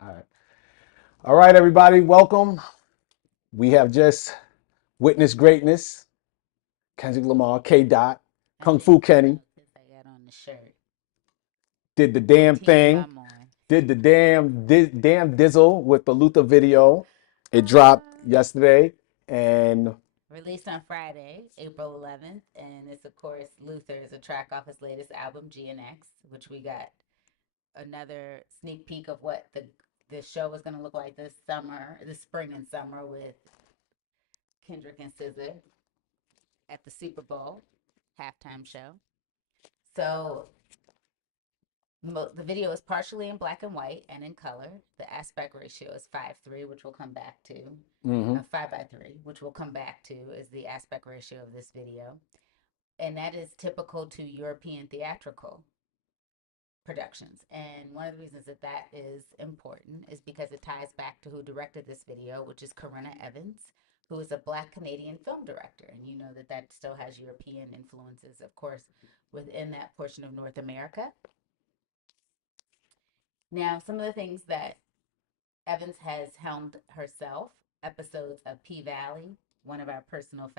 All right. All right, everybody, welcome. We have just witnessed greatness. Kendrick Lamar, K. Dot, I Kung didn't Fu take it Kenny off because I got on the shirt. did the What damn team thing. I'm on. Did the damn dizzle with the Luther video. It dropped yesterday, and Released on Friday, April 11th, and it's of course Luther is a track off his latest album, GNX, which we got another sneak peek of what the show was going to look like this spring and summer with Kendrick and SZA at the Super Bowl halftime show. So the video is partially in black and white and in color. The aspect ratio is 5:3, which we'll come back to. mhm. 5:3, which we'll come back to, is the aspect ratio of this video. And that is typical to European theatrical productions. And one of the reasons that that is important is because it ties back to who directed this video, which is Corinna Evans, who is a Black Canadian film director. And you know that that still has European influences, of course, within that portion of North America. Now, some of the things that Evans has helmed herself, episodes of P Valley, one of our personal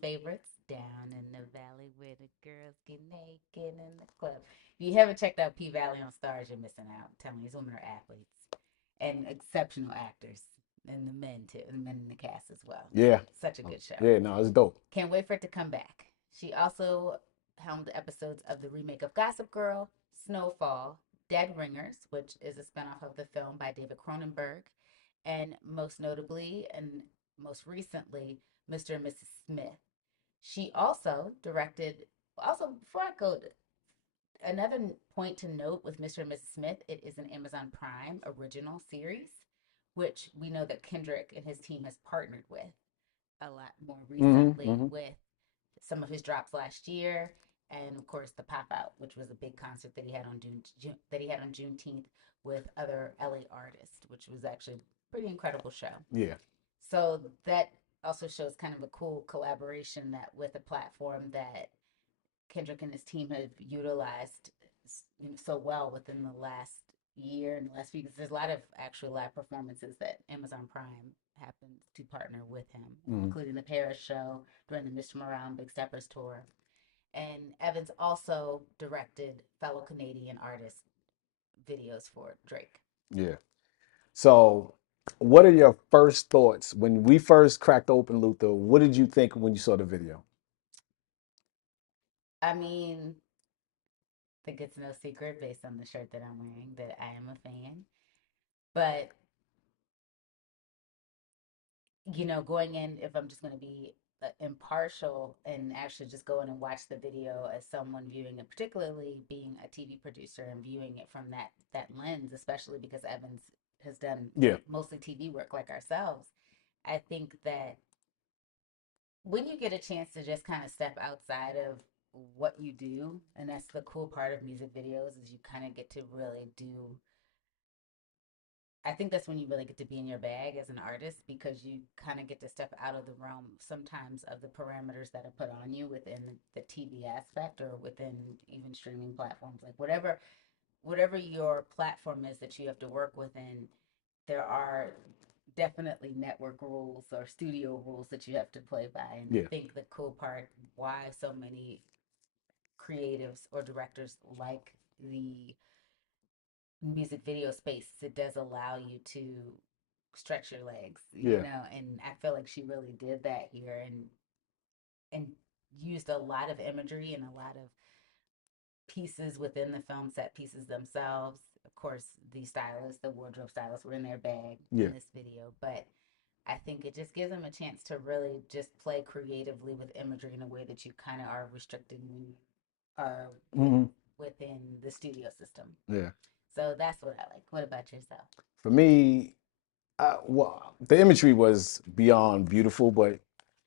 favorites, Down in the Valley where the girls get naked in the club. If you haven't checked out P Valley on Stars, you're missing out. I'm telling you, these women are athletes and exceptional actors, and the men too, the men in the cast as well. Yeah. Such a good show. Yeah, no, it's dope. Can't wait for it to come back. She also helmed episodes of the remake of Gossip Girl, Snowfall, Dead Ringers, which is a spinoff of the film by David Cronenberg, and most notably and most recently, Mr. and Mrs. Smith. She also directed, also, before I go, another point to note with Mr. and Mrs. Smith, it is an Amazon Prime original series, which we know that Kendrick and his team has partnered with a lot more recently with some of his drops last year, and of course the Pop Out, which was a big concert that he had on Juneteenth with other LA artists, which was actually a pretty incredible show. Yeah. So that also shows kind of a cool collaboration that with a platform that Kendrick and his team have utilized so well within the last year and the last few years. There's a lot of actual live performances that Amazon Prime happens to partner with him, including the Paris show during the Mr. Morale Big Steppers tour. And Evans also directed fellow Canadian artist videos for Drake. Yeah. So, what are your first thoughts when we first cracked open Luther? What did you think when you saw the video? I mean, I think it's no secret based on the shirt that I'm wearing that I am a fan. But going in, if I'm just going to be impartial and actually just go in and watch the video as someone viewing it, particularly being a TV producer and viewing it from that lens, especially because Evans has done mostly TV work like ourselves, I think that when you get a chance to just kind of step outside of what you do, and that's the cool part of music videos, is you kind of get to really do. I think that's when you really get to be in your bag as an artist, because you kind of get to step out of the realm sometimes of the parameters that are put on you within the TV aspect or within even streaming platforms, like whatever your platform is that you have to work within. There are definitely network rules or studio rules that you have to play by, and I think the cool part why so many creatives or directors like the music video space, it does allow you to stretch your legs, and I feel like she really did that here, and used a lot of imagery and a lot of pieces within the film, set pieces themselves. Of course, the wardrobe stylists were in their bag in this video, but I think it just gives them a chance to really just play creatively with imagery in a way that you kind of are restricted when you are within the studio system. Yeah. So that's what I like. What about yourself? For me, well, the imagery was beyond beautiful, but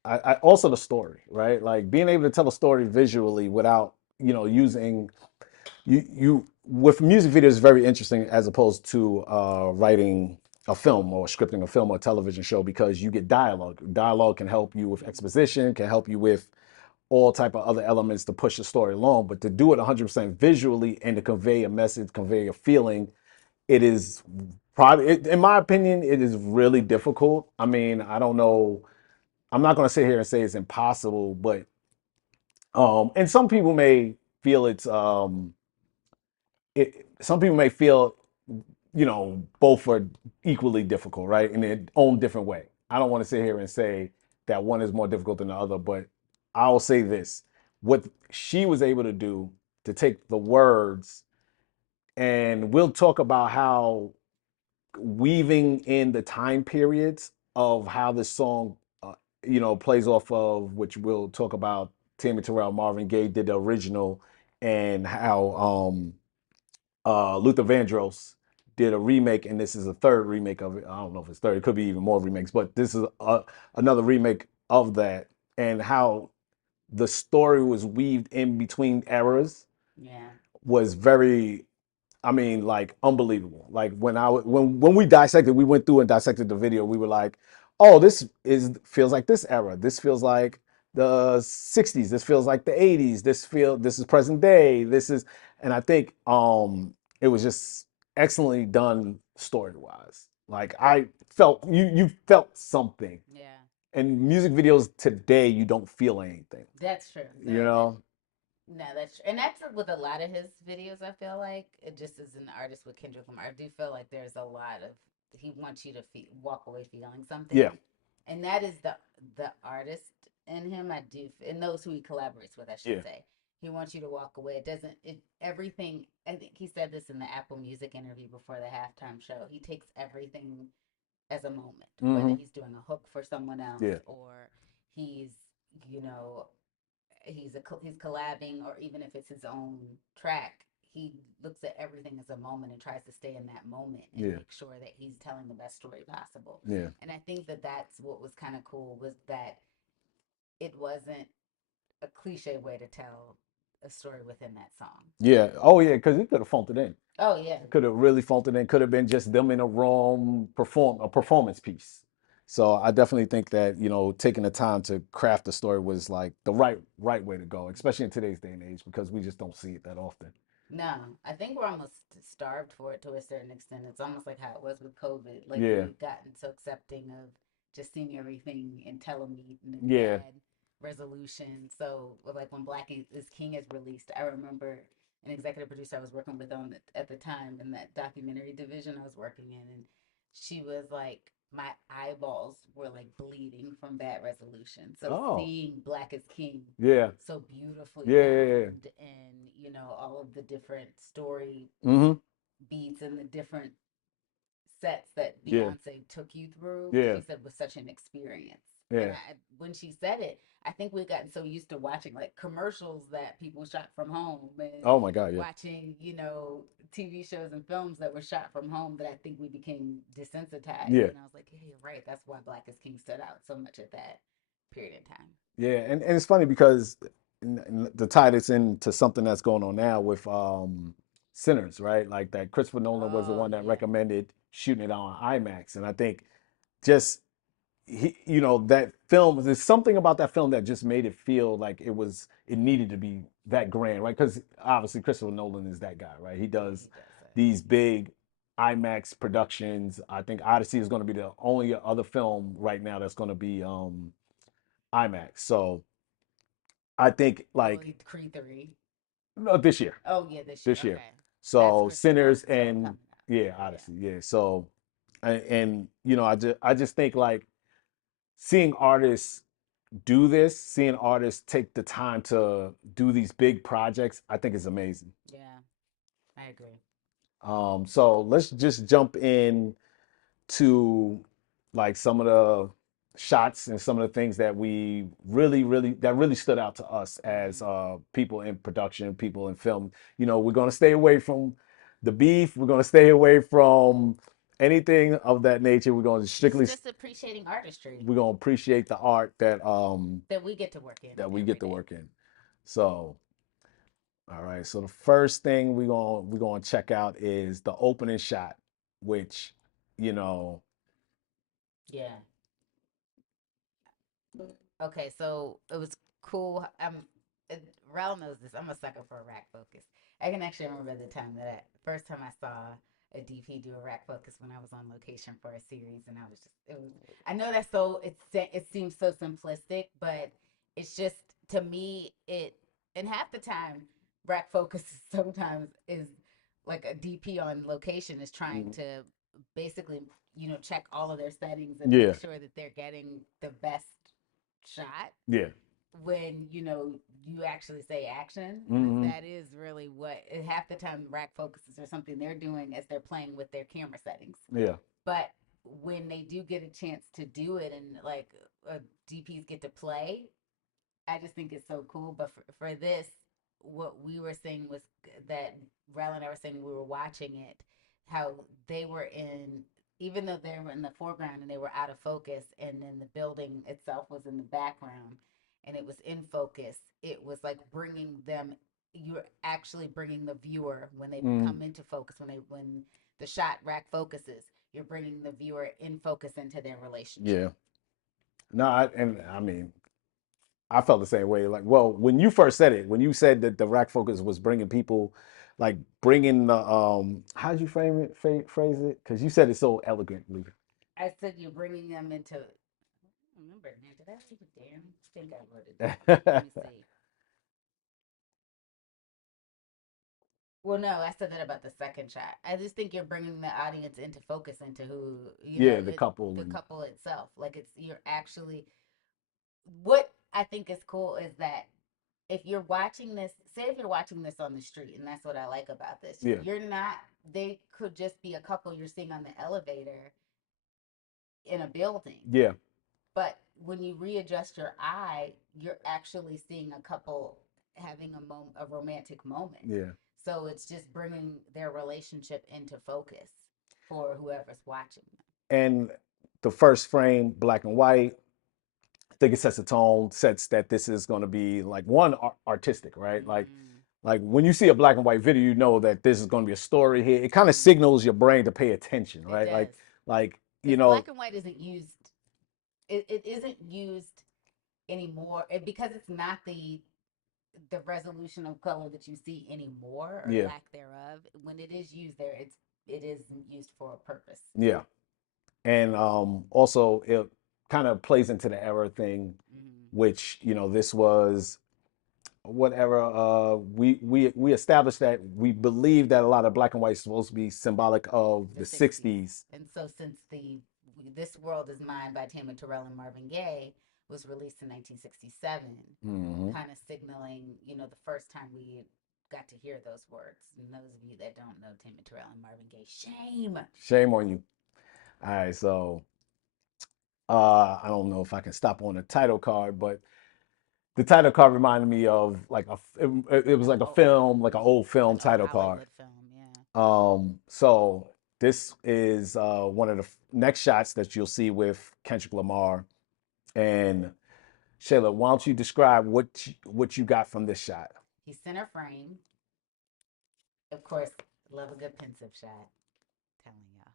I also the story, right? Like being able to tell a story visually without, using you with music videos is very interesting as opposed to writing a film or scripting a film or a television show, because you get dialogue. Dialogue can help you with exposition, can help you with all type of other elements to push the story along. But to do it 100% visually and to convey a message, convey a feeling, it is probably, in my opinion, it is really difficult. I mean, I don't know. I'm not going to sit here and say it's impossible, but and some people may feel some people may feel, both are equally difficult, right, in their own different way. I don't want to sit here and say that one is more difficult than the other, but I'll say this: what she was able to do to take the words, and we'll talk about how weaving in the time periods of how this song, plays off of, which we'll talk about. Tammy Terrell, Marvin Gaye did the original, and how Luther Vandross did a remake, and this is a third remake of it. I don't know if it's third; it could be even more remakes, but this is another remake of that, and how the story was weaved in between eras Yeah. was very, I mean, like unbelievable. Like when we dissected, we went through and dissected the video. We were like, oh, this is feels like this era. This feels like the '60s. This feels like the '80s. This is present day. This is, and I think it was just excellently done story wise. Like I felt you felt something. Yeah. And music videos today, you don't feel anything. That's true. You know? No, that's true. And that's with a lot of his videos. I feel like it just as an artist with Kendrick Lamar, I do feel like there's a lot of he wants you to walk away feeling Yeah. something, and that is the artist in him. I do, and those who he collaborates with, I should Yeah. say. He wants you to walk away. It doesn't. It everything. I think he said this in the Apple Music interview before the halftime show. He takes everything as a moment, whether Mm-hmm. he's doing a hook for someone else Yeah. or he's you know he's collabing, or even if it's his own track, he looks at everything as a moment and tries to stay in that moment and Yeah. make sure that he's telling the best story possible. Yeah. And I think that that's what was kind of cool, was that it wasn't a cliche way to tell a story within that song. Yeah. Oh yeah, because he could have phoned it in. Oh yeah. Could have really phoned it in. Could have been just them in a room, perform a performance piece. So I definitely think that, taking the time to craft the story was like the right way to go, especially in today's day and age, because we just don't see it that often. No, I think we're almost starved for it to a certain extent. It's almost like how it was with COVID. Like Yeah. we've gotten so accepting of just seeing everything in telemeet and in Yeah. bad resolution. So, like when Black is King is released, I remember an executive producer I was working with on at the time in that documentary division I was working in, and she was like, my eyeballs were like bleeding from bad resolution. So Oh. seeing Black is King Yeah. so beautifully Yeah. Yeah. Yeah. filmed, and all of the different story Mm-hmm. beats and the different sets that Yeah. Beyonce took you through, Yeah. she said was such an experience. And Yeah. when she said it, I think we've gotten so used to watching like commercials that people shot from home, and Oh my God. Yeah. watching, TV shows and films that were shot from home, that I think we became desensitized. Yeah. And I was like, hey, you're right. That's why Black is King stood out so much at that period in time. Yeah. And it's funny because to tie this into something that's going on now with Sinners, right? Like that Christopher Nolan was the Oh, one that yeah. recommended shooting it on IMAX. And I think just that film, there's something about that film that just made it feel like it needed to be that grand, right? Because obviously Christopher Nolan is that guy, right? He Yeah, does he does it. these big IMAX productions. I think Odyssey is going to be the only other film right now that's going to be IMAX. So I think Well, like Creed 3. no, this year, Oh, yeah, this year. this year. Okay. That's So Christopher Sinners Nolan's film and coming up. yeah, Yeah. Odyssey, yeah. So and I just think like seeing artists do this, seeing artists take the time to do these big projects, I think is amazing. Yeah, I agree. So let's just jump in to like some of the shots and some of the things that we really stood out to us as Mm. people in production, people in film. We're gonna stay away from the beef. We're gonna stay away from anything of that nature. We're gonna It's strictly just appreciating artistry we're gonna appreciate the art that we get to work in that we every get to day. work in. So, all right. So the first thing we're gonna check out is the opening shot, which, you know, Yeah. Okay, so it was cool. Rell knows this. I'm a sucker for a rack focus. I can actually remember the time that first time I saw a DP do a rack focus when I was on location for a series, and I was just it was. I know that's so it seems so simplistic, but it's just to me it and half the time rack focus sometimes is like a DP on location is trying Mhm. to basically check all of their settings and make Yeah. sure that they're getting the best shot Yeah. when you actually say action. Like Hmm. that is really what half the time rack focuses or something they're doing as they're playing with their camera settings. Yeah. But when they do get a chance to do it and like DPs get to play, I just think it's so cool. But for this, what we were saying was that Rell and I were saying we were watching it, how they were in, even though they were in the foreground and they were out of focus, and then the building itself was in the background and it was in focus, it was like bringing them, you're actually bringing the viewer when they Mm. come into focus, when the shot rack focuses, you're bringing the viewer in focus into their relationship. Yeah. No, and I mean, I felt the same way. Like, well, when you first said it, when you said that the rack focus was bringing people, like bringing the how'd you frame it, phrase it? Because you said it so elegantly. I said you're bringing them into. I don't remember, man. Did I write it down? I think I wrote it down. Let me see. Well, no, I said that about the second shot. I just think you're bringing the audience into focus into who Yeah, the couple the and couple itself. Like it's you're actually what I think is cool is that if you're watching this, say if you're watching this on the street, and that's what I like about this, yeah, you're not. They could just be a couple you're seeing on the elevator in a building. yeah, But when you readjust your eye, you're actually seeing a couple having a romantic moment. yeah. So it's just bringing their relationship into focus for whoever's watching them. And the first frame, black and white. I think it sets a tone, sets that this is going to be like one artistic, right? Mm, Like when you see a black and white video, you know that this is going to be a story here. It kind of mm. signals your brain to pay attention, It right? does Like you because know, black and white isn't used. It isn't used anymore because it's not the resolution of color that you see anymore or yeah, lack thereof. When it is used there, it is used for a purpose. yeah. And also it kind of plays into the era thing, Mm-hmm. which this was whatever we established that we believe that a lot of black and white is supposed to be symbolic of The the 60s. 60s. And so since the This World Is Mine by Tammy Terrell and Marvin Gaye was released in 1967, Hmm. kind of signaling, the first time we got to hear those words. And those of you that don't know Tammy Terrell and Marvin Gaye, shame. Shame on you. All right, so I don't know if I can stop on the title card, but the title card reminded me of like it was like a film, like an old film An old title card. Hollywood film, yeah. So this is one of the next shots that you'll see with Kendrick Lamar. And Shayla, why don't you describe what you got from this shot? He's center frame. Of course, love a good pensive shot. Telling y'all.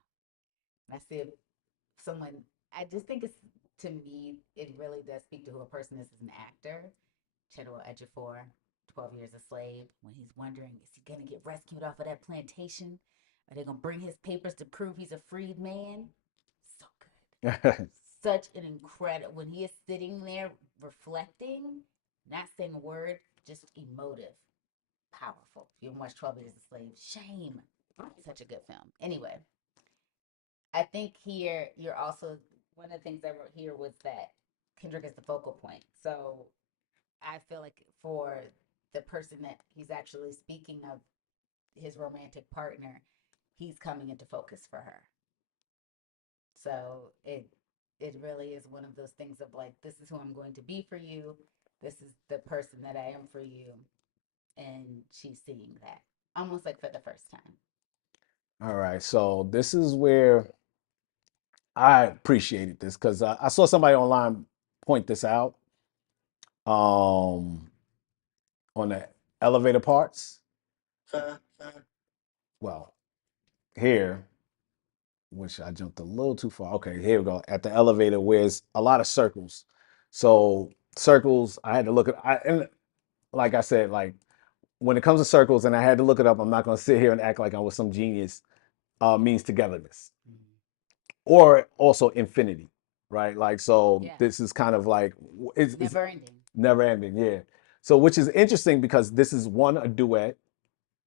And I see if someone, I just think it's, to me, it really does speak to who a person is as an actor. Chiwetel Ejiofor, 12 Years a Slave, when he's wondering, is he going to get rescued off of that plantation? Are they going to bring his papers to prove he's a freed man? So good. Such an incredible, when he is sitting there reflecting, not saying a word, just emotive, powerful. If you haven't watched 12 Years a Slave, shame. Such a good film. Anyway, I think here you're also, one of the things I wrote here was that Kendrick is the focal point. So I feel like for the person that he's actually speaking of, his romantic partner, he's coming into focus for her. So it really is one of those things of like, this is who I'm going to be for you. This is the person that I am for you. And she's seeing that almost like for the first time. All right, so this is where I appreciated this because I saw somebody online point this out um, on the elevator parts. Well, here, which I jumped a little too far. Okay, here we go. At the elevator, where it's a lot of circles. So circles, I had to look at. And like I said, like when it comes to circles, and I had to look it up. I'm not going to sit here and act like I was some genius. means togetherness, Mhm. or also infinity, right? Like, so Yeah. this is kind of like it's Never ending. never ending, yeah. So which is interesting because this is one, a duet.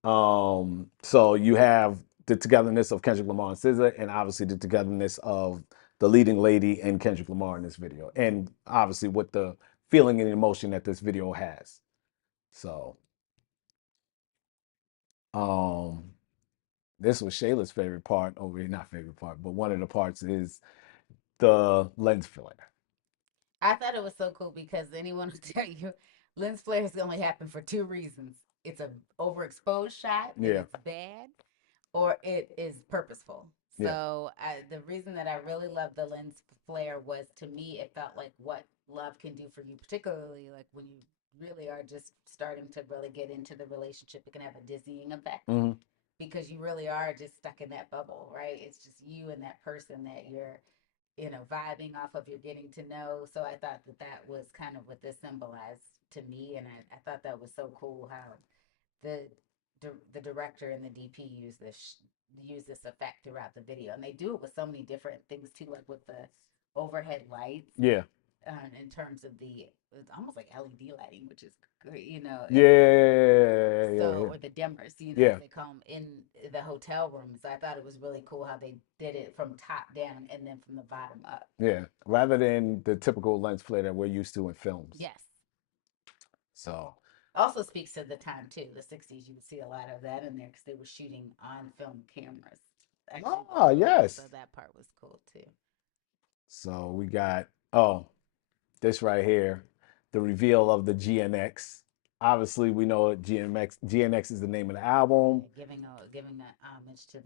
So you have the togetherness of Kendrick Lamar and SZA, and obviously the togetherness of the leading lady and Kendrick Lamar in this video, and obviously with the feeling and emotion that this video has. So, um, this was Shayla's favorite part. Over here, not favorite part, but one of the parts is the lens flare. I thought it was so cool because anyone will tell you lens flares only happen for two reasons. It's a overexposed shot and Yeah, it's bad, or it is purposeful. yeah. So the reason that I really love the lens flare was, to me, it felt like what love can do for you, particularly like when you really are just starting to really get into the relationship. It can have a dizzying effect Mm-hmm. because you really are just stuck in that bubble, right? It's just you and that person that you're, vibing off of, you're getting to know. So I thought that that was kind of what this symbolized to me, and I thought that was so cool how the the director and the DP use this effect throughout the video, and they do it with so many different things too, like with the overhead lights. Yeah, In terms of it's almost like LED lighting, which is great, yeah, or the dimmers, yeah, as they come in the hotel room. So I thought it was really cool how they did it from top down and then from the bottom up. yeah. Rather than the typical lens flare that we're used to in films. Yes. So, Also speaks to the time too. The '60s, you would see a lot of that in there because they were shooting on film cameras. Actually, ah, so yes. that part was cool too. So we got, oh, this right here, the reveal of the GNX. Obviously, we know GNX is the name of the album, Yeah, giving a homage to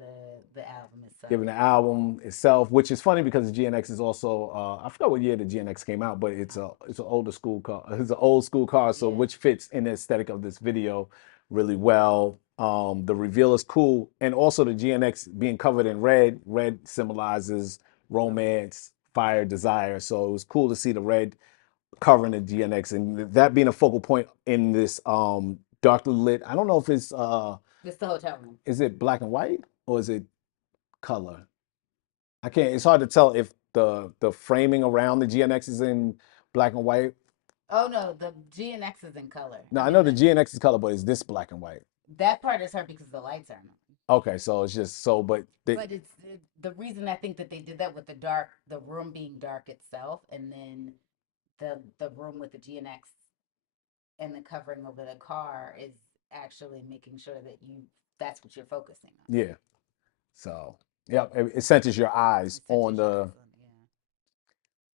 the album itself. giving the album itself, which is funny because the GNX is also, I forgot what year the GNX came out, but it's an older school car. It's an old school car, so Yeah. which fits in the aesthetic of this video really well. The reveal is cool, and also the GNX being covered in red. Red symbolizes romance, fire, desire. So it was cool to see the red covering the GNX, and that being a focal point in this darkly lit. I don't know if It's the hotel room. is it black and white or is it color? I can't. It's hard to tell if the framing around the GNX is in black and white. Oh no, the GNX is in color. No, I I mean know the GNX is color, but is this black and white? that part is hard because the lights aren't on. Okay, so it's just so, but But the reason I think that they did that with the room being dark itself, and then the room with the GNX and the covering over the car is actually making sure that that's what you're focusing on. yeah. So yep, it centers your eyes It on centers your the eyes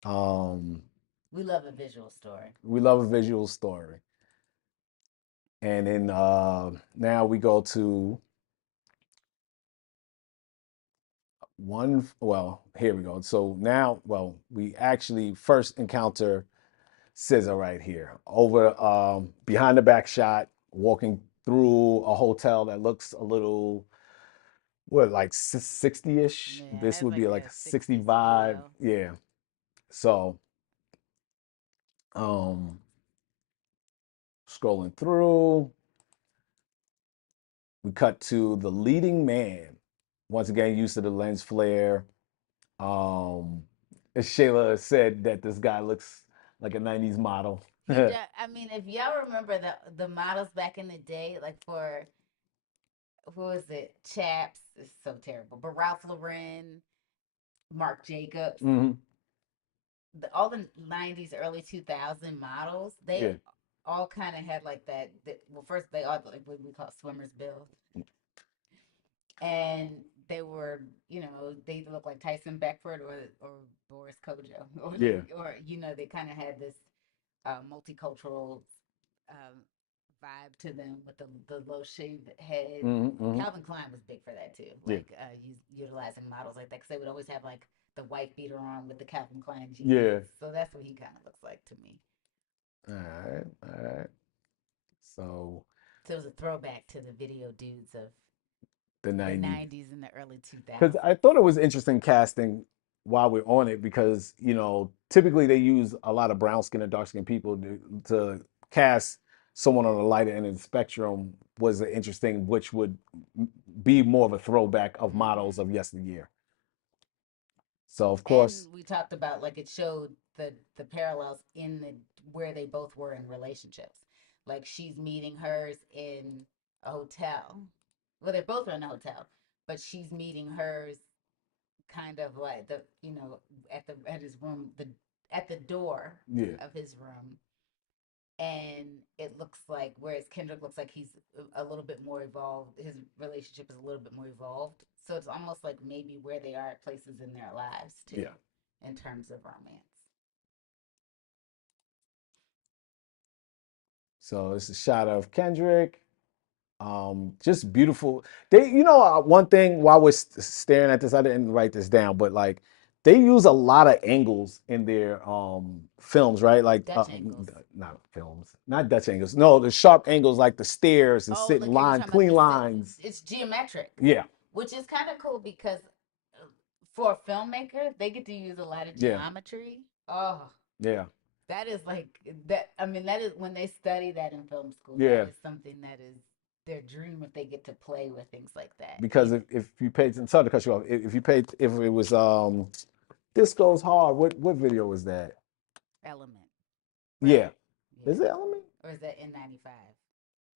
on, yeah. um. We love a visual story. We love a visual story. And then now we go to well, here we go. So now, well, we actually first encounter SZA right here over behind the back shot, walking through a hotel that looks a little, what, like 60-ish. Yeah, it This has would like be like a a 60 60s vibe. feel. Yeah. So um scrolling through, we cut to the leading man. Once again, used to the lens flare. Um, as Shayla said that this guy looks like a 90s model. I mean, if y'all remember the models back in the day, like for who was it? Chaps is so terrible, but Ralph Lauren, Marc Jacobs, Hmm. all the '90s, early 2000 models, they Yeah. all kind of had like that. Well, first they all like what we call swimmer's bill, and they were, they either look like Tyson Beckford or Boris Kojo, Yeah. they kind of had this multicultural um, vibe to them with the low shaved head. Hmm. Calvin Klein was big for that too, Yeah. like utilizing models like that because they would always have like the white beater on with the Calvin Klein jeans. Yeah. So that's what he kind of looks like to me. All right. All right. So So it was a throwback to the video dudes of the the 90s. '90s and the early Because 2000s. I thought it was interesting casting while we're on it because, typically they use a lot of brown skin and dark skin people to cast someone on the lighter end of the spectrum was an interesting, which would be more of a throwback of models Mm-hmm. of yesteryear. So of And course, we talked about like it showed the parallels in the where they both were in relationships. Like she's meeting hers in a hotel. Well, they're both in a hotel, but she's meeting hers kind of like the at his room, the at the door yeah, of his room. And it looks like, whereas Kendrick looks like he's a little bit more evolved, his relationship is a little bit more evolved. So it's almost like maybe where they are at places in their lives too, yeah. in terms of romance. So it's a shot of Kendrick. Just beautiful. They, one thing while we're staring at this, I didn't write this down, but like they use a lot of angles in their films, right? Like Dutch angles. not films, not Dutch angles. No, the sharp angles like the stairs and Oh, sitting like you're line, talking about clean the lines. it's geometric, Yeah, which is kind of cool because for a filmmaker, they get to use a lot of yeah, geometry. Oh, yeah, that is like that. I mean, that is when they study that in film school. That yeah. is something that is their dream if they get to play with things like that. Because if you paid, sorry to cut you off. If you paid, if it was this goes hard. What video was that? Element, Yeah, right? is Yeah. it Element? Or is that N95?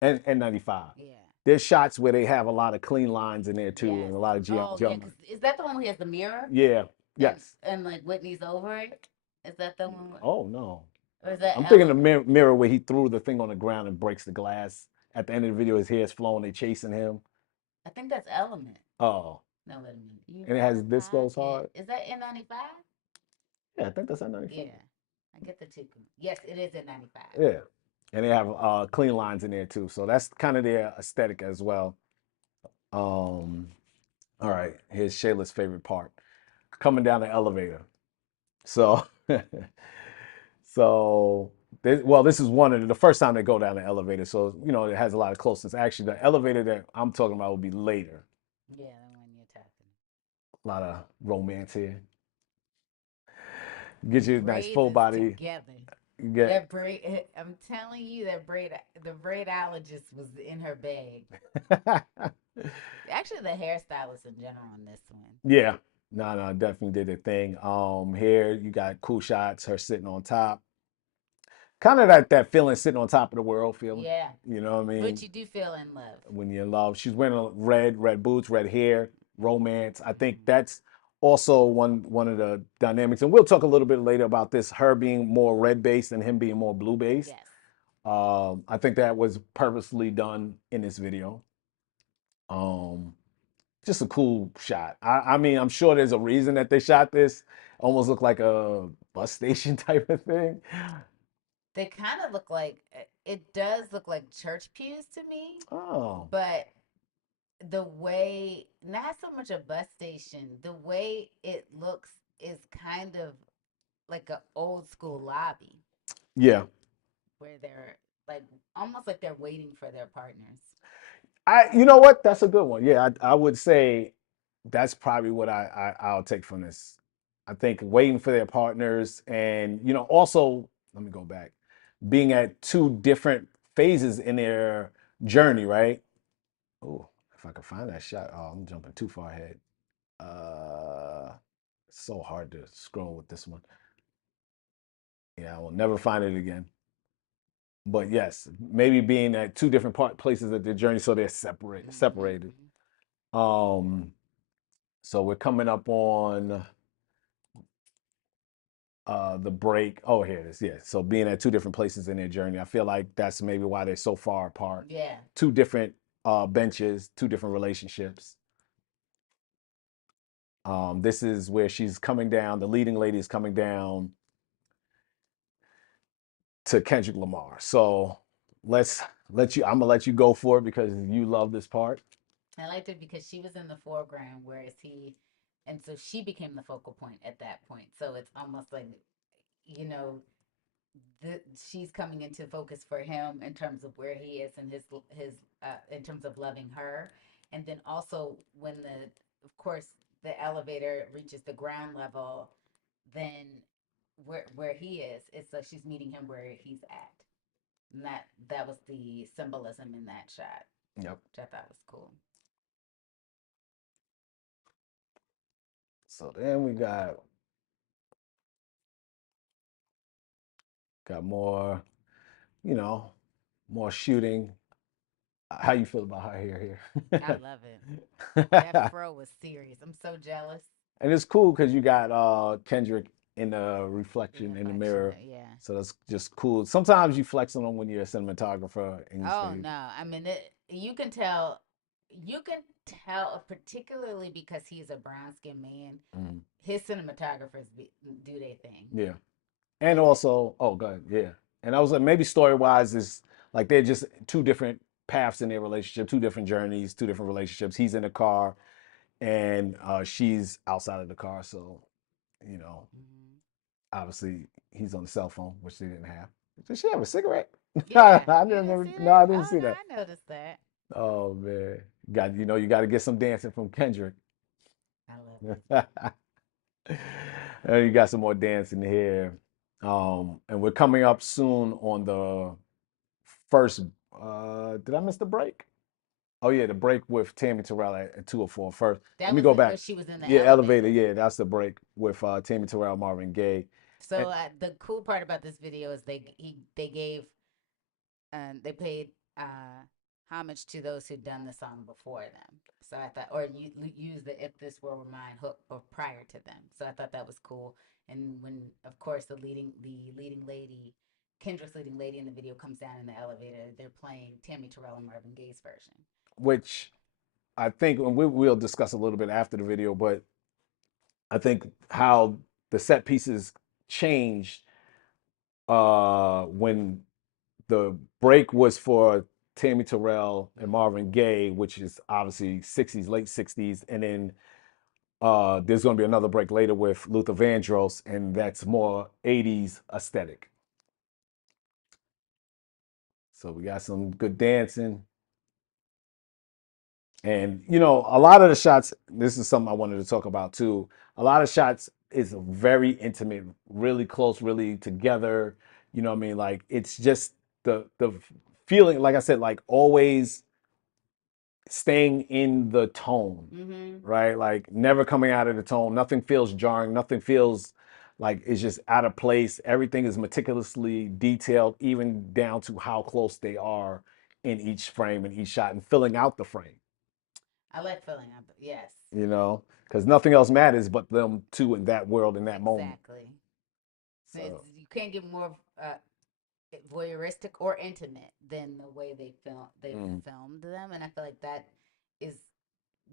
And 95. Yeah. There's shots where they have a lot of clean lines in there too, Yes. and a lot of Oh, yeah. geometry. Because is that the one where he has the mirror Yeah. and Yes. like Whitney's over it? Is that the one? Oh no. Or is that I'm thinking the Element? mirror where he threw the thing on the ground and breaks the glass. At the end of the video, his hair's flowing. They chasing him. I think that's Element. Oh, No, wait a minute. You and it got has a this goes pocket. hard. Is that N95? Yeah, I think that's at 95. Yeah. I get the two. Yes, it is N95. Yeah, and they have clean lines in there too. So that's kind of their aesthetic as well. Um, all right, here's Shayla's favorite part: coming down the elevator. So, so well, this is one of the first time they go down the elevator. So it has a lot of closeness. Actually, the elevator that I'm talking about will be later. Yeah, the one you're talking. A lot of romance here. Get The you a nice braids full is body. together. You get. That braid, I'm telling you, the braidologist was in her bag. Actually, the hairstylist in general on this one. Yeah. No, no, definitely did a thing. Here you got cool shots, her sitting on top. Kind of that feeling sitting on top of the world feeling. Yeah, You know what I but mean? you do feel in love. When you're in love. She's wearing red boots, red hair, romance. I think Mm-hmm. that's also one of the dynamics. And we'll talk a little bit later about this, her being more red based and him being more blue based. Yes. I think that was purposely done in this video. Um, just a cool shot. I mean, I'm sure there's a reason that they shot this. Almost look like a bus station type of thing. They kind of look like it does look like church pews to me, Oh, but the way, not so much a bus station, the way it looks is kind of like an old school lobby yeah. where they're like almost like they're waiting for their partners. You know what? That's a good one. Yeah, I would say that's probably what I'll take from this. I think waiting for their partners and also let me go back. Being at two different phases in their journey, right? Oh, if I could find that shot. Oh, I'm jumping too far ahead. It's so hard to scroll with this one. Yeah, I will never find it again. But yes, maybe being at two different places of their journey, so they're separated. Mm-hmm. Um, so we're coming up on the break. Oh, here it is. Yeah. So being at two different places in their journey, I feel like that's maybe why they're so far apart. Yeah. Two different benches, two different relationships. This is where she's coming down. The leading lady is coming down to Kendrick Lamar. So let's let you. I'm gonna let you go for it because you love this part. I liked it because she was in the foreground, whereas and so she became the focal point at that point. So it's almost like, you know, she's coming into focus for him in terms of where he is and his in terms of loving her, and then also when of course the elevator reaches the ground level, then where he is, it's like she's meeting him where he's at, and that was the symbolism in that shot, Yep. which I thought was cool. So then we got more, you know, more shooting. How you feel about her hair I here? love it. That fro was serious. I'm so jealous. And it's cool because you got Kendrick in the The reflection in the reflection, mirror. yeah. So that's just cool. Sometimes you flex on them when you're a cinematographer and you Oh say, no, I mean you can tell. You can tell, particularly because he's a brown skinned man. mm, His cinematographers do their thing. yeah. And They also, oh, good, yeah. And I was like, maybe story wise is like they're just two different paths in their relationship, two different journeys, two different relationships. He's in the car and she's outside of the car. So, you know, Mhm. obviously he's on the cell phone, which they didn't have. Did she have a cigarette? Yeah, I you didn't didn't never, see no, that? I didn't Oh see no, that. I noticed that. Oh man, you got to get some dancing from Kendrick. I love it. And you got some more dancing here. And we're coming up soon on the first. Did I miss the break? Oh yeah, the break with Tammy Terrell at 2:04 first. Let That me was go it where back. she was in the Yeah, elevator. elevator. Yeah, that's the break with Tammy Terrell, Marvin Gaye. So And the cool part about this video is they gave and they paid homage to those who'd done the song before them. So I thought, or you use the "If This Were Mine" hook or prior to them. So I thought that was cool. And when, of course, the leading lady, Kendra's leading lady in the video comes down in the elevator, they're playing Tammy Terrell and Marvin Gaye's version. which I think, and we'll discuss a little bit after the video, but I think how the set pieces changed when the break was for Tammy Terrell and Mm-hmm. Marvin Gaye, which is obviously 60s, late 60s, and then there's going to be another break later with Luther Vandross, and that's more 80s aesthetic. So we got some good dancing. And, you know, a lot of the shots, this is something I wanted to talk about too. A lot of shots is very intimate, really close, really together. You know what I mean? Like it's just the feeling, like I said, like always staying in the tone, Mm-hmm. right? Like never coming out of the tone. Nothing feels jarring. Nothing feels like it's just out of place. Everything is meticulously detailed, even down to how close they are in each frame and each shot and filling out the frame, I like filling up. Yes, you know, because nothing else matters but them two in that world in that moment. exactly. So, You can't get more voyeuristic or intimate than the way they've mm, filmed them, and I feel like that is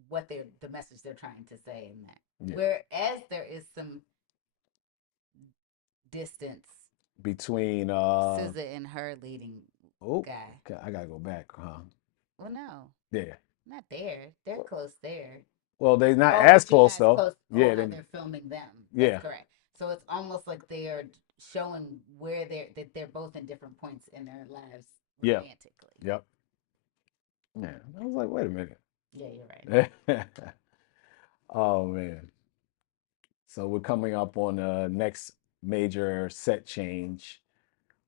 what they're the message they're trying to say in that. yeah. Whereas there is some distance, Between, SZA and her leading oh, guy. okay, I gotta go back, huh? Well, no, Yeah. not there. They're close there. Well, they're not Oh, as but you mean close as though. close? Oh, Yeah, how then, they're filming them? That's yeah, correct. So it's almost like they are showing where they're both in different points in their lives yeah, romantically. yep. Yeah. I was like, wait a Yeah, you're right. minute. Oh man. So we're coming up on the next major set change,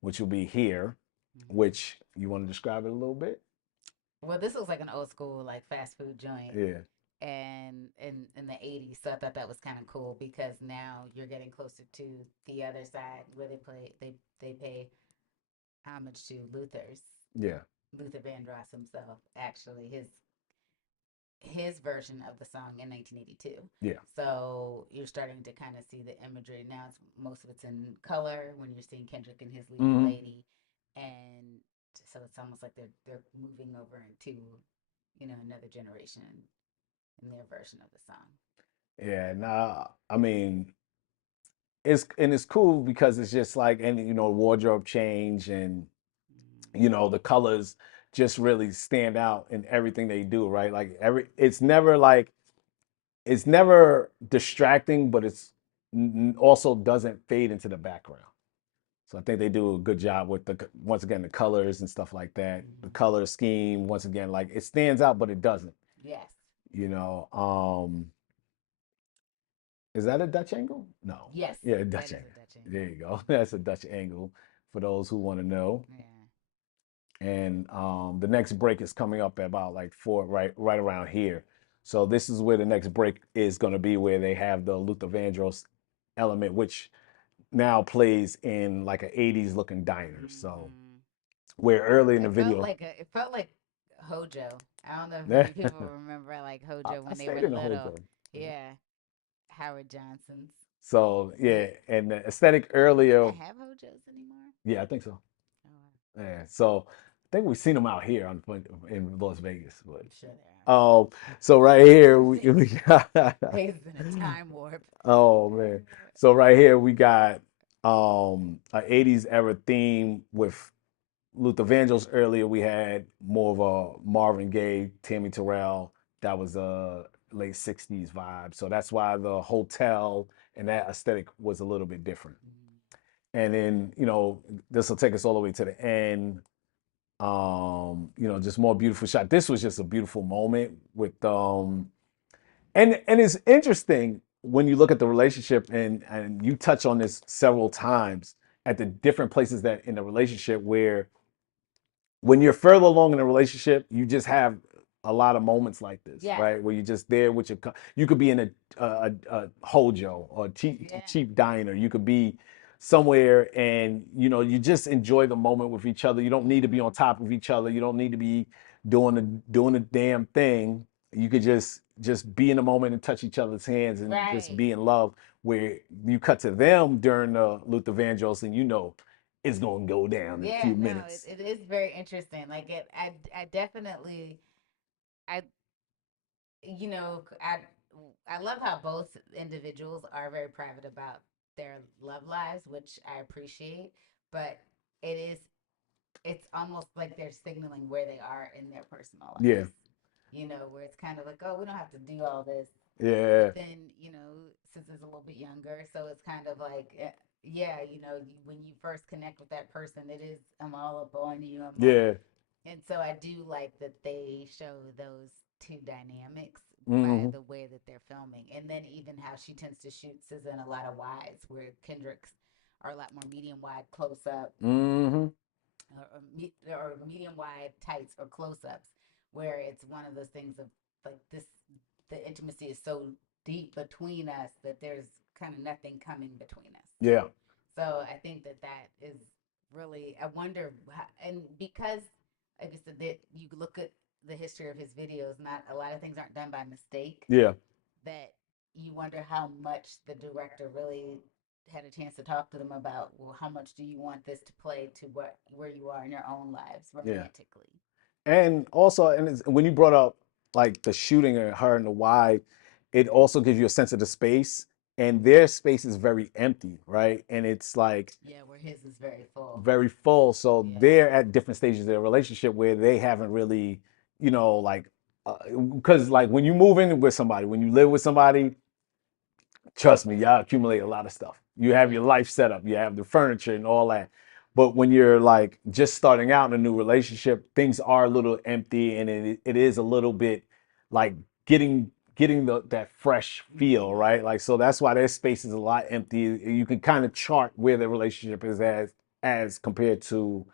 which will be here, Mm-hmm. which you want to describe it a little bit? Well, this looks like an old school like fast food joint, Yeah. and in the '80s. So I thought that was kind of cool because now you're getting closer to the other side where they pay homage to Yeah. Luther Vandross himself. Actually, his version of the song in 1982. Yeah. So you're starting to kind of see the imagery now. It's most of it's in color when you're seeing Kendrick and his leading Hmm. lady, and so it's almost like they're moving over into another generation in their version of the song. Yeah. Nah, I mean, it's cool because it's just like any, you know, wardrobe change and Mm. you know, the colors just really stand out in everything they do, right? Like it's never distracting, but it's also doesn't fade into the background. So I think they do a good job with once again the colors and stuff like that. The Mm-hmm. color scheme, once again, like it stands out, but it doesn't. Yes. You know, is that a Dutch angle? No. Yes, Yeah, a Dutch that is angle. a Dutch There angle. you go. That's a Dutch angle for those who want to know. Yeah. And the next break is coming up at about like four, right around here. So this is where the next break is going to be, where they have the Luther Vandross element, which now plays in like an 80s looking diner. So Hmm. where early in the video, It felt like Hojo. I don't know if yeah, many people remember like Hojo I when they stayed were in the little. hotel. Yeah, Howard Johnson's. So They yeah, and the aesthetic do earlier, they have Hojos anymore? yeah, I think so. Oh, wow. Yeah, so I think we've seen them out here in Las Vegas, but I'm sure there oh, so right here we got, are. Vegas in a time warp. oh man, so right here we got an 80s era theme with Luther Vandross. Earlier we had more of a Marvin Gaye, Tammy Terrell. That was a late 60s vibe. So that's why the hotel and that aesthetic was a little bit different. And then, this will take us all the way to the end. Just more beautiful shot. This was just a beautiful moment with and it's interesting when you look at the relationship, and you touch on this several times at the different places that in the relationship, where when you're further along in a relationship, you just have a lot of moments like this, Yes. right? Where you're just there with your, you could be in a hojo or a Yeah. cheap diner. You could be somewhere, and you just enjoy the moment with each other. You don't need to be on top of each other. You don't need to be doing the damn thing. You could just be in the moment and touch each other's hands and just Right. be in love. Where you cut to them during the Luther Vandross, and it's gonna go down in a Yeah, few no, minutes. it is very interesting. Like I definitely, I, you know, I love how both individuals are very private about their love lives, which I appreciate. But it is, it's almost like they're signaling where they are in their personal Yeah, lives. Where it's kind of like, oh, we don't have to do all this. yeah, But then, since it's a little bit younger, so it's kind of like, yeah, when you first connect with that person, it is, I'm all up on you. yeah. And so I do like that they show those two dynamics by Hmm. the way that they're filming. And then even how she tends to shoot SZA in a lot of wides, where Kendrick's are a lot more medium wide close up, Hmm. or medium wide tights or close ups, where it's one of those things of like this, the intimacy is so deep between us that there's kind of nothing coming between us. Yeah, So I think that that is really, I wonder, and because like I said, that you look at the history of his videos, not a lot of things aren't done by mistake. yeah, That you wonder how much the director really had a chance to talk to them about. Well, how much do you want this to play to where you are in your own lives yeah. romantically? And also, when you brought up like the shooting of her and the wide, it also gives you a sense of the space. And their space is very empty, right? And it's like Yeah, where his is very full. very full. So Yeah. they're at different stages of their relationship where they haven't really, like, because like when you move in with somebody, when you live with somebody, trust me, y'all accumulate a lot of stuff. You have your life set up, you have the furniture and all that. But when you're like just starting out in a new relationship, things are a little empty, and it is a little bit like getting that fresh feel, right? Like, so that's why their space is a lot empty. You can kind of chart where the relationship is as compared to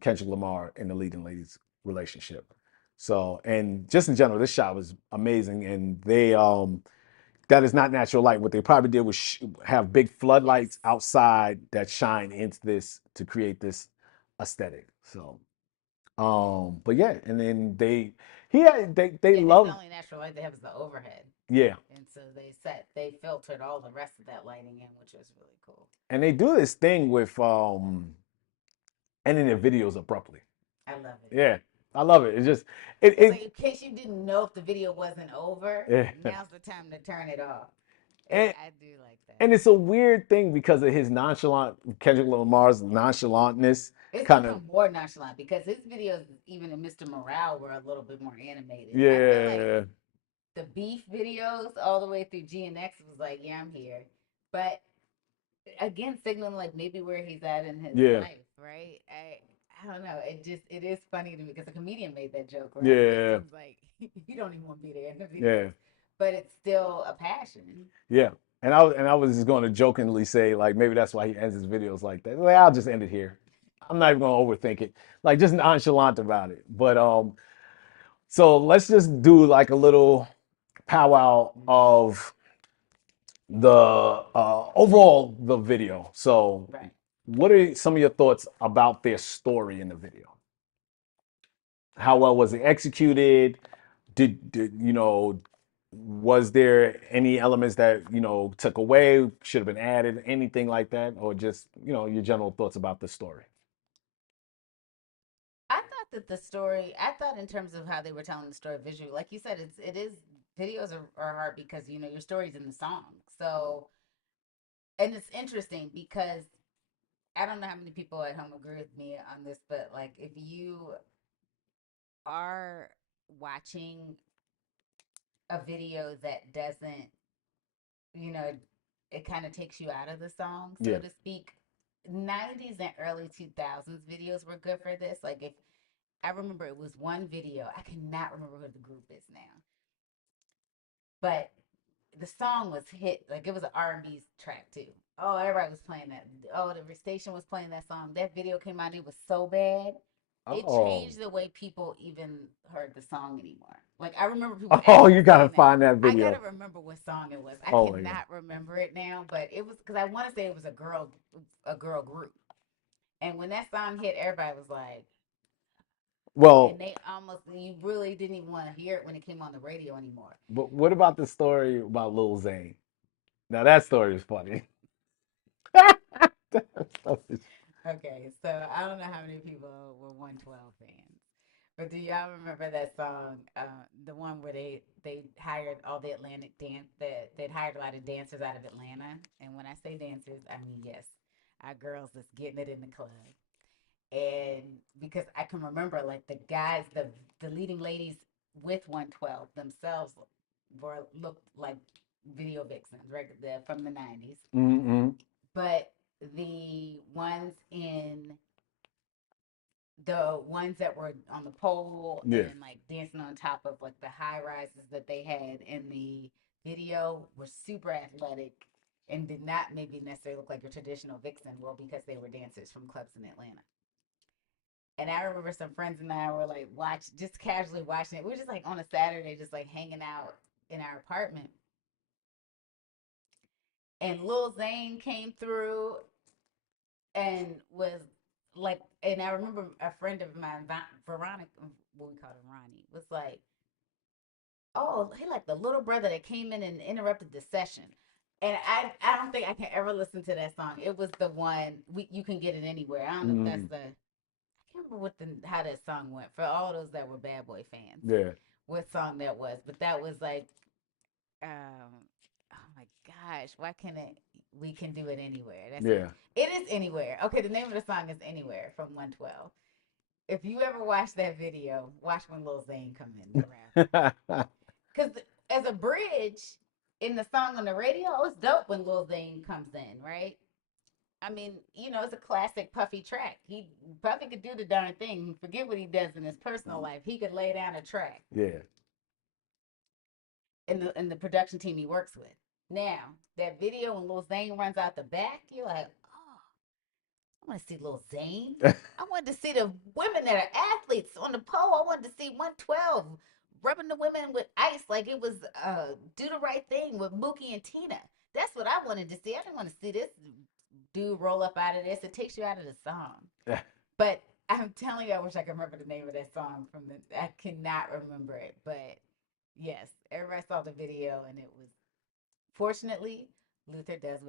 Kendrick Lamar and the leading ladies relationship. So, and just in general, this shot was amazing, and they that is not natural light. What they probably did was have big Yes. floodlights outside that shine into this to create this aesthetic. So, but yeah, and then they Yeah, because the love, only natural light they have is the overhead. yeah, And so they filtered all the rest of that lighting in, which was really cool. and they do this thing with ending their videos abruptly. I love it. Yeah, I love it. It's just it It's like, it in case you didn't know if the video wasn't over, yeah. now's the time to turn it off. and I do like that. and it's a weird thing because of his Kendrick Lamar's nonchalantness, It's kind of, become more nonchalant because his videos, even in Mr. Morale, were a little bit more animated. I feel like yeah, the beef videos all the way through G and X was like, yeah, I'm here. But again, signaling like maybe where he's at in his yeah, life, right? I don't know. It is funny to me because a comedian made that joke, right? It yeah, seems like you don't even want to be there in the yeah. videos, but it's still a passion. Yeah. And I was just going to jokingly say, like, maybe that's why he ends his videos like that. Like, I'll just end it here. I'm not even going to overthink it. Like, just nonchalant about it. But so let's just do like a little powwow of the overall the video. So, Right. what are some of your thoughts about their story in the video? How well was it executed? Did you know? Was there any elements that took away, should have been added, anything like that, or just your general thoughts about the story? I thought that the story, I thought in terms of how they were telling the story visually, like you said, it is videos are hard because your story's in the song. So, and it's interesting because I don't know how many people at home agree with me on this, but like if you are watching a video that doesn't, you know, it kind of takes you out of the song, so Yeah. to speak. 90s and early 2000s videos were good for this. Like if I remember it was one video, I cannot remember who the group is now, but the song was hit. Like it was an R&B track too. Oh, everybody was playing that. Oh, the station was playing that song. That video came out. It was so bad. It Oh. changed the way people even heard the song anymore. Like I remember people Oh, actually you gotta saying that. find that I gotta video. remember what song it was. I Oh my god. cannot remember it now, but it was because I want to say it was a girl group. And when that song hit, everybody was like, and Well, they almost you really didn't even want to hear it when it came on the radio anymore. but what about the story about Lil Zane? Now that story is funny. Okay, so I don't know how many people were 112 fans, but do y'all remember that song, the one where they hired all the Atlantic dance that they'd hired a lot of dancers out of Atlanta, and when I say dancers, I mean yes, our girls that's getting it in the club, and because I can remember like the guys, the leading ladies with 112 themselves were looked like video vixens, right? From the 90s, Mm-hmm. but the ones that were on the pole Yeah. and like dancing on top of like the high rises that they had in the video were super athletic and did not maybe necessarily look like a traditional vixen. Well, because they were dancers from clubs in Atlanta. And I remember some friends and I were like just casually watching it. We were just like on a Saturday, just like hanging out in our apartment. And Lil Zane came through and was like, and I remember a friend of mine, Veronica, what we call her Ronnie, was like, "Oh, he like the little brother that came in and interrupted the session." And I don't think I can ever listen to that song. It was the one you can get it anywhere. I don't know if that's Mm-hmm. the I can't remember what the how that song went for all those that were Bad Boy fans. Yeah. What song that was, but that was like, oh my gosh, why can it? We can do it anywhere. That's what Yeah. it is. Anywhere. Okay, the name of the song is Anywhere from 112. If you ever watch that video, watch when Lil Zane come in the rap. Because as a bridge in the song on the radio, it's dope when Lil Zane comes in, right? I mean, it's a classic Puffy track. Puffy could do the darn thing. Forget what he does in his personal life. He could lay down a track Yeah. in the production team he works with. Now, that video when Lil Zane runs out the back, you're like, oh, I want to see Lil Zane. I wanted to see the women that are athletes on the pole. I wanted to see 112 rubbing the women with ice like it was Do the Right Thing with Mookie and Tina. That's what I wanted to see. I didn't want to see this dude roll up out of this. It takes you out of the song. But I'm telling you, I wish I could remember the name of that song I cannot remember it. But yes, everybody saw the video and it was fortunately Luther does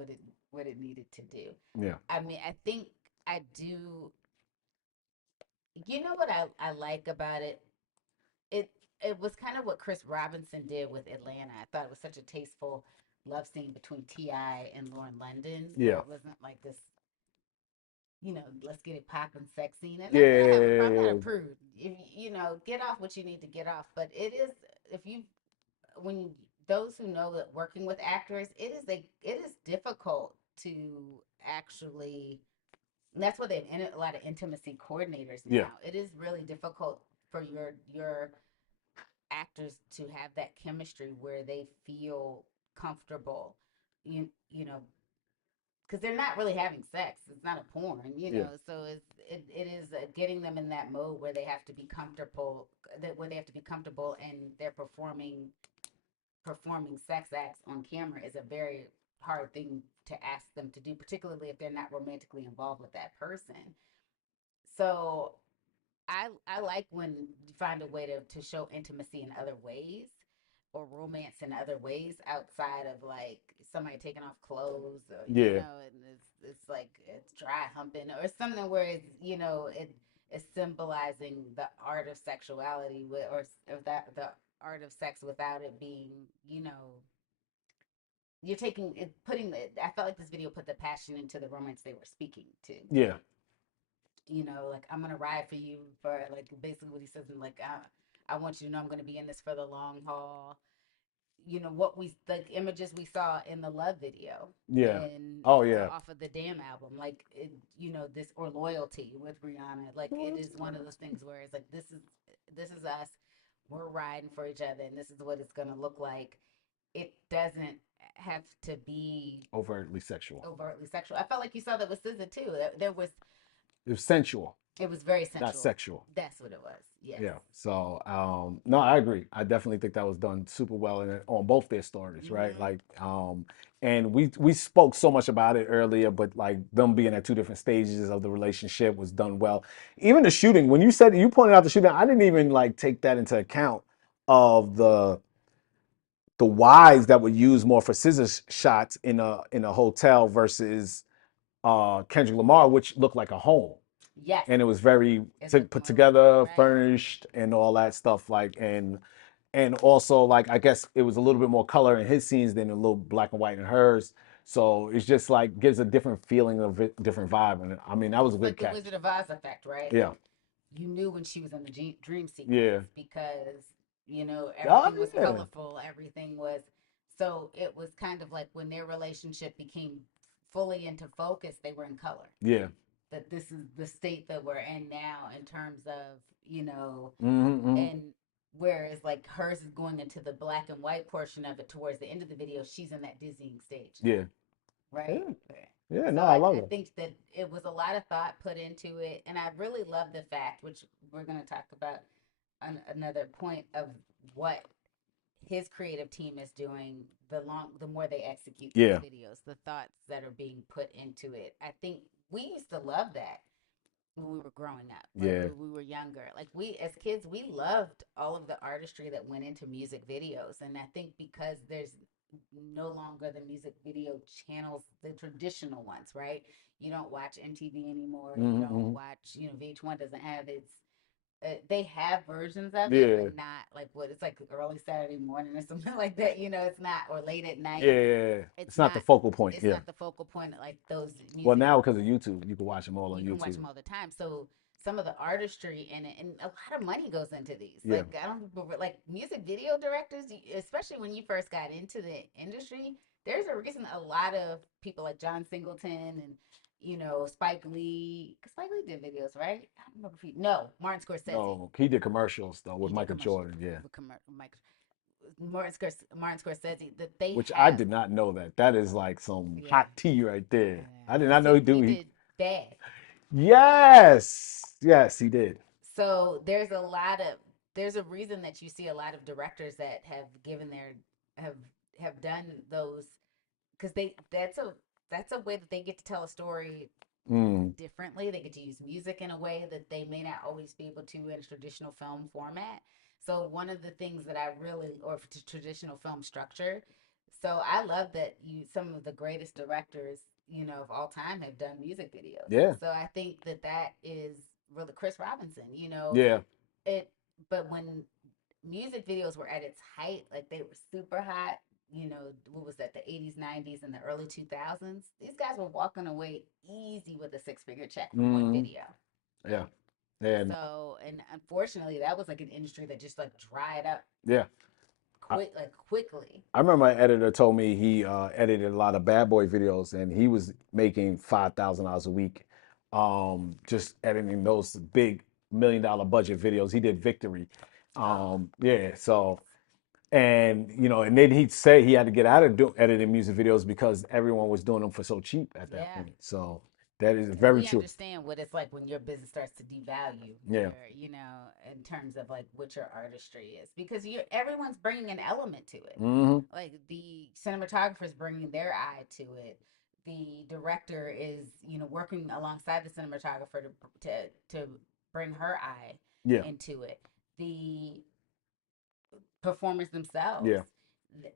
what it needed to do. Yeah. I mean, I think I do. You know what I like about it? It it was kind of what Chris Robinson did with Atlanta. I thought it was such a tasteful love scene between T.I. and Lauren London, where Yeah. it wasn't like this, let's get it poppin' sex scene. And not that I have a problem, I'm not Yeah. a prude. Get off what you need to get off. But it is if you when those who know that working with actors, it is difficult to actually. And that's why they have a lot of intimacy coordinators Yeah. now. It is really difficult for your actors to have that chemistry where they feel comfortable. You know because they're not really having sex. It's not a porn, Yeah. So it is getting them in that mode where they have to be comfortable. Where they have to be comfortable and they're performing performing sex acts on camera is a very hard thing to ask them to do, particularly if they're not romantically involved with that person. So I like when you find a way to show intimacy in other ways or romance in other ways outside of like somebody taking off clothes or Yeah. and it's like it's dry humping or something where it's it is symbolizing the art of sexuality or that the art of sex without it being you're taking it putting the I felt like this video put the passion into the romance they were speaking to. Yeah. Like I'm gonna ride for you for like basically what he says in like I want you to know I'm gonna be in this for the long haul. What we the images we saw in the Love video Yeah. and Oh yeah. off of the Damn album, like this or Loyalty with Rihanna, like it is one of those things where it's like this is us, we're riding for each other, and this is what it's gonna look like. It doesn't have to be Overtly sexual. overtly sexual. I felt like you saw that with SZA too. There was It was sensual. it was very sensual. Not sexual. That's what it was. Yes. Yeah. So no, I agree. I definitely think that was done super well on both their stories, right? Mhm. Like and we spoke so much about it earlier, but like them being at two different stages of the relationship was done well. Even the shooting, when you pointed out the shooting, I didn't even like take that into account of the wides that were used more for scissors shots in a hotel versus Kendrick Lamar, which looked like a home. Yes. And it was very put together, right, furnished, and all that stuff. Like and also like I guess it was a little bit more color in his scenes than a little black and white in hers. So it's just like gives a different feeling of it, different vibe. And I mean that was a good catch. Like the Wizard of Oz effect, right? Yeah. You knew when she was in the dream sequence. Yeah. Because everything was colorful. Everything was so it was kind of like when their relationship became fully into focus, they were in color. Yeah. That this is the state that we're in now in terms of and whereas like hers is going into the black and white portion of it towards the end of the video, she's in that dizzying stage. Yeah. Right. Yeah, no, I love it. it. I think that it was a lot of thought put into it, and I really love the fact, which we're going to talk about another point of what his creative team is doing. The more they execute these videos, the thoughts that are being put into it. I think we used to love that when we were growing up. When we were younger. Like we as kids, we loved all of the artistry that went into music videos, and I think because there's no longer the music video channels, the traditional ones, right? You don't watch MTV anymore. You don't watch, VH1 doesn't have its. They have versions of it, but not like what it's like early Saturday morning or something like that. It's not or late at night. Yeah. It's not the focal point. It's not the focal point like those. Well, now because of YouTube, you can watch them all on YouTube. You can watch them all the time. So some of the artistry in it, and a lot of money goes into these. Like I don't like music video directors, especially when you first got into the industry. There's a reason a lot of people like John Singleton and Spike Lee. Spike Lee did videos, right? I don't remember if Martin Scorsese. No, he did commercials though with Michael Jordan. Yeah. Martin Scorsese. That they which I did not know that. That is like some hot tea right there. Yeah. I did not know he did Bad. Yes, he did. So there's a reason that you see a lot of directors that have given have done those because that's a way that they get to tell a story differently. They get to use music in a way that they may not always be able to in a traditional film format. So one of the things that I really, or traditional film structure. So I love that some of the greatest directors, of all time have done music videos. Yeah. So I think that is really Chris Robinson, Yeah. But when music videos were at its height, like they were super hot, what was that, the 80s, 90s, and the early 2000s? These guys were walking away easy with a six-figure check from one video. Yeah. And unfortunately, that was like an industry that just like dried up. Yeah. Quickly. I remember my editor told me he edited a lot of Bad Boy videos, and he was making $5,000 a week, just editing those big $1 million budget videos. He did Victory, yeah. So, and and then he'd say he had to get out of editing music videos because everyone was doing them for so cheap at that point. So That is And very we true. understand what it's like when your business starts to devalue Yeah. your, in terms of like what your artistry is, because everyone's bringing an element to it. Mm-hmm. Like the cinematographer's bringing their eye to it. The director is, working alongside the cinematographer to bring her eye Yeah. into it. The performers themselves. Yeah.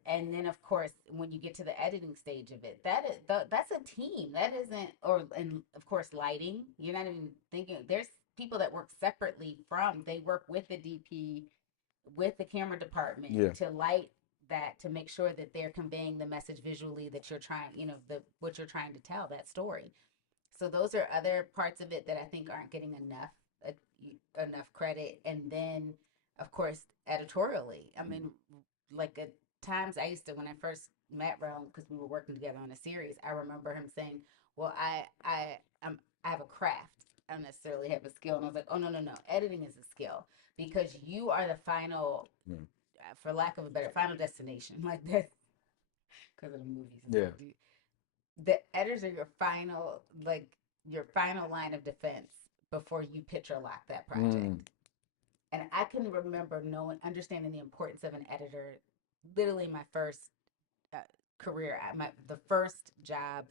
And then of course when you get to the editing stage of it, that's a team. That isn't, or and of course lighting. You're not even thinking, there's people that work separately from, they work with the DP, with the camera department Yeah. to light that, to make sure that they're conveying the message visually that you're trying, the what you're trying to tell, that story. So those are other parts of it that I think aren't getting enough credit. And then, of course, editorially. I mean, like at times I used to, when I first met Rell, because we were working together on a series, I remember him saying, "Well, I have a craft. I don't necessarily have a skill." And I was like, "Oh, no, no, no! Editing is a skill, because you are the final, Mm. for lack of a better, final destination." Like this, because of the movies and Yeah. stuff. The editors are your final line of defense before you pitch or lock that project. Mm. And I can remember understanding the importance of an editor. Literally, my first uh, career, the first job,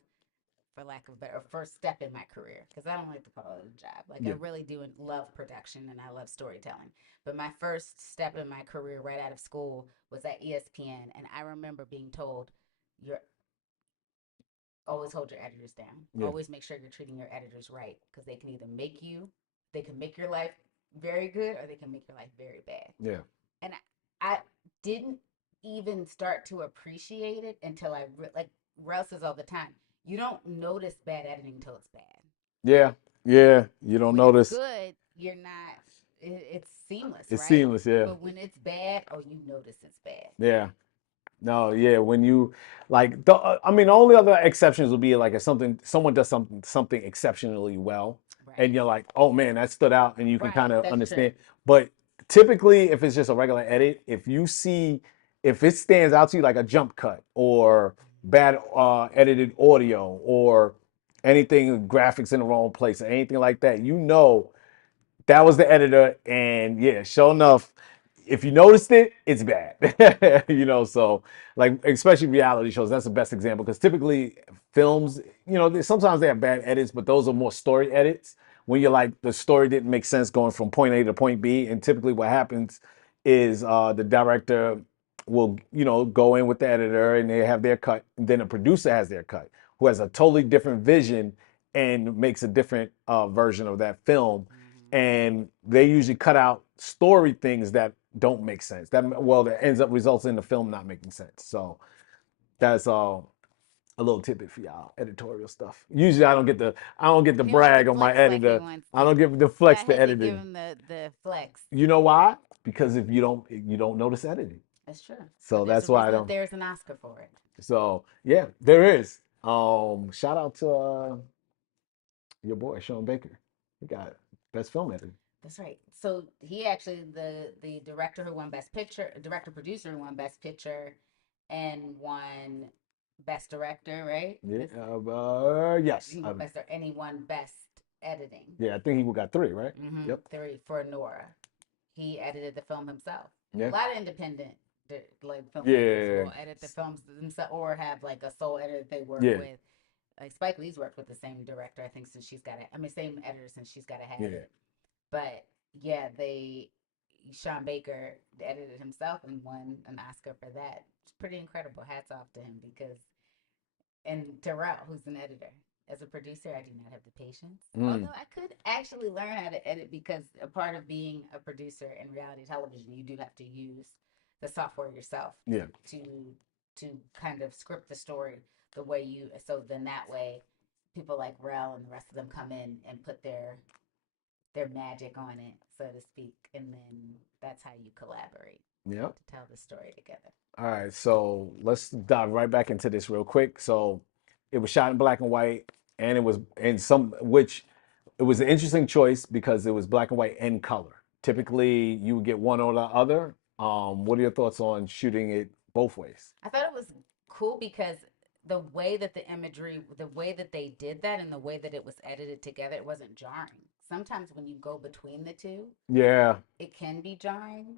for lack of a better, first step in my career, because I don't like to call it a job. Like, I Yeah. really do love production and I love storytelling. But my first step in my career right out of school was at ESPN, and I remember being told, "You're always hold your editors down. Yeah. Always make sure you're treating your editors right, because they can make your life very good, or they can make your life very bad." Yeah. And I didn't even start to appreciate it until like Rell says all the time, you don't notice bad editing until it's bad. Yeah. Yeah. You don't When it's notice. good, you're not. It's seamless, It's right? seamless. Yeah. But when it's bad, oh, you notice it's bad. Yeah. No, yeah, when you like I mean, the only other exceptions would be like if someone does something exceptionally well, Right. and you're like, oh man, that stood out, and you can kind Right. of That's true. understand. But typically, if it's just a regular edit, if it stands out to you like a jump cut or bad edited audio or anything graphics in the wrong place or anything like that, that was the editor, and yeah, sure enough, if you noticed it, it's bad. So like especially reality shows, that's the best example because typically films, sometimes they have bad edits, but those are more story edits when you're like the story didn't make sense going from point A to point B, and typically what happens is the director will go in with the editor and they have their cut, and then a producer has their cut who has a totally different vision and makes a different version of that film, Mm-hmm. and they usually cut out story things that don't make sense. That ends up results in the film not making sense. So that's a little tidbit for y'all editorial stuff. Usually I don't get the He don't get the brag on my flex like he editor. wants I to. don't give the Go flex to ahead and give editing. him the flex. You know why? Because if you don't notice editing. That's true. But So there's that's a why I reason that don't. there's an Oscar for it. So yeah, there is. Shout out to your boy Sean Baker. He got best film editing. That's right. So he actually, the director who won Best Picture, director producer who won Best Picture, and won Best Director, right? Yeah. He Yes. won Best, and he won Best Editing. Yeah, I think he got three, right? Mm-hmm. Yep. Three for Nora. He edited the film himself. Yeah. A lot of independent like filmmakers Yeah. will edit the films themselves, or have like a sole editor that they work Yeah. with. Like Spike Lee's worked with the same director, I think, since she's got it. I mean, same editor since she's got to have Yeah. it. But yeah, Sean Baker edited himself and won an Oscar for that. It's pretty incredible. Hats off to him, because, and Terrell, who's an editor. As a producer, I do not have the patience. Although I could actually learn how to edit, because a part of being a producer in reality television, you do have to use the software yourself. Yeah. To kind of script the story the way you, so then that way people like Rell and the rest of them come in and put their magic on it, so to speak, and then that's how you collaborate Yep. to tell the story together. All right, so let's dive right back into this real quick. So it was shot in black and white, and it was in some which it was an interesting choice because it was black and white and color. Typically, you would get one or the other. What are your thoughts on shooting it both ways? I thought it was cool because the way that the imagery, the way that they did that, and the way that it was edited together, it wasn't jarring. Sometimes when you go between the two, Yeah. it can be jarring,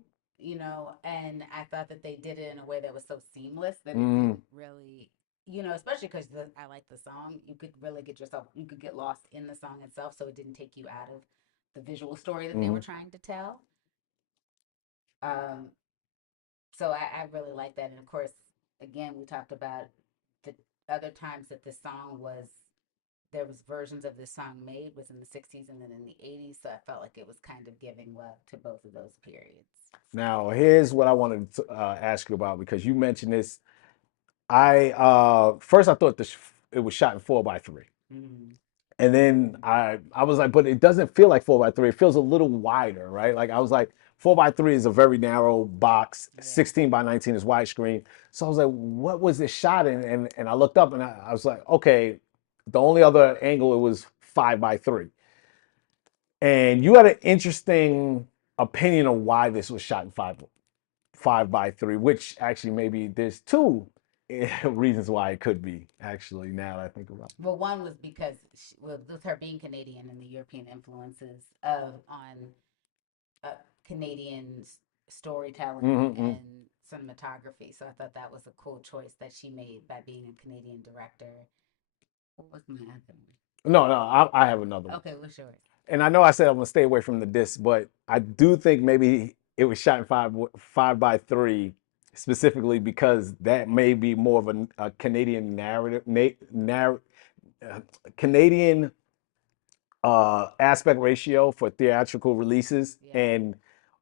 and I thought that they did it in a way that was so seamless that it Mm, didn't really, especially because I like the song. You could really you could get lost in the song itself, so it didn't take you out of the visual story that they were hmm. trying to tell. Um, so I really like that. And of course, again, we talked about the other times that this song was, there was versions of this song made was in the 60s and then in the 80s. So I felt like it was kind of giving love to both of those periods. Now, here's what I wanted to ask you about because you mentioned this. First I thought it was shot in 4:3. Mm. And then I was like, but it doesn't feel like 4:3. It feels a little wider, right? Like I was like, 4:3 is a very narrow box. Yeah. 16:19 is widescreen. So I was like, what was this shot in? And I looked up and I was like, okay, the only other angle it was 5:3. And you had an interesting opinion of why this was shot in 5:3, which actually maybe there's two reasons why it could be actually now that I think about it. Well, one was because with her being Canadian and the European influences of on uh, Canadian storytelling Mm-hmm. and cinematography. So I thought that was a cool choice that she made by being a Canadian director. What was my other No, no, I have another one? one. Okay, what's yours? And I know I said I'm gonna stay away from the disc, but I do think maybe it was shot in 5:3 specifically because that may be more of a Canadian narrative, uh, Canadian aspect ratio for theatrical releases. Yeah. And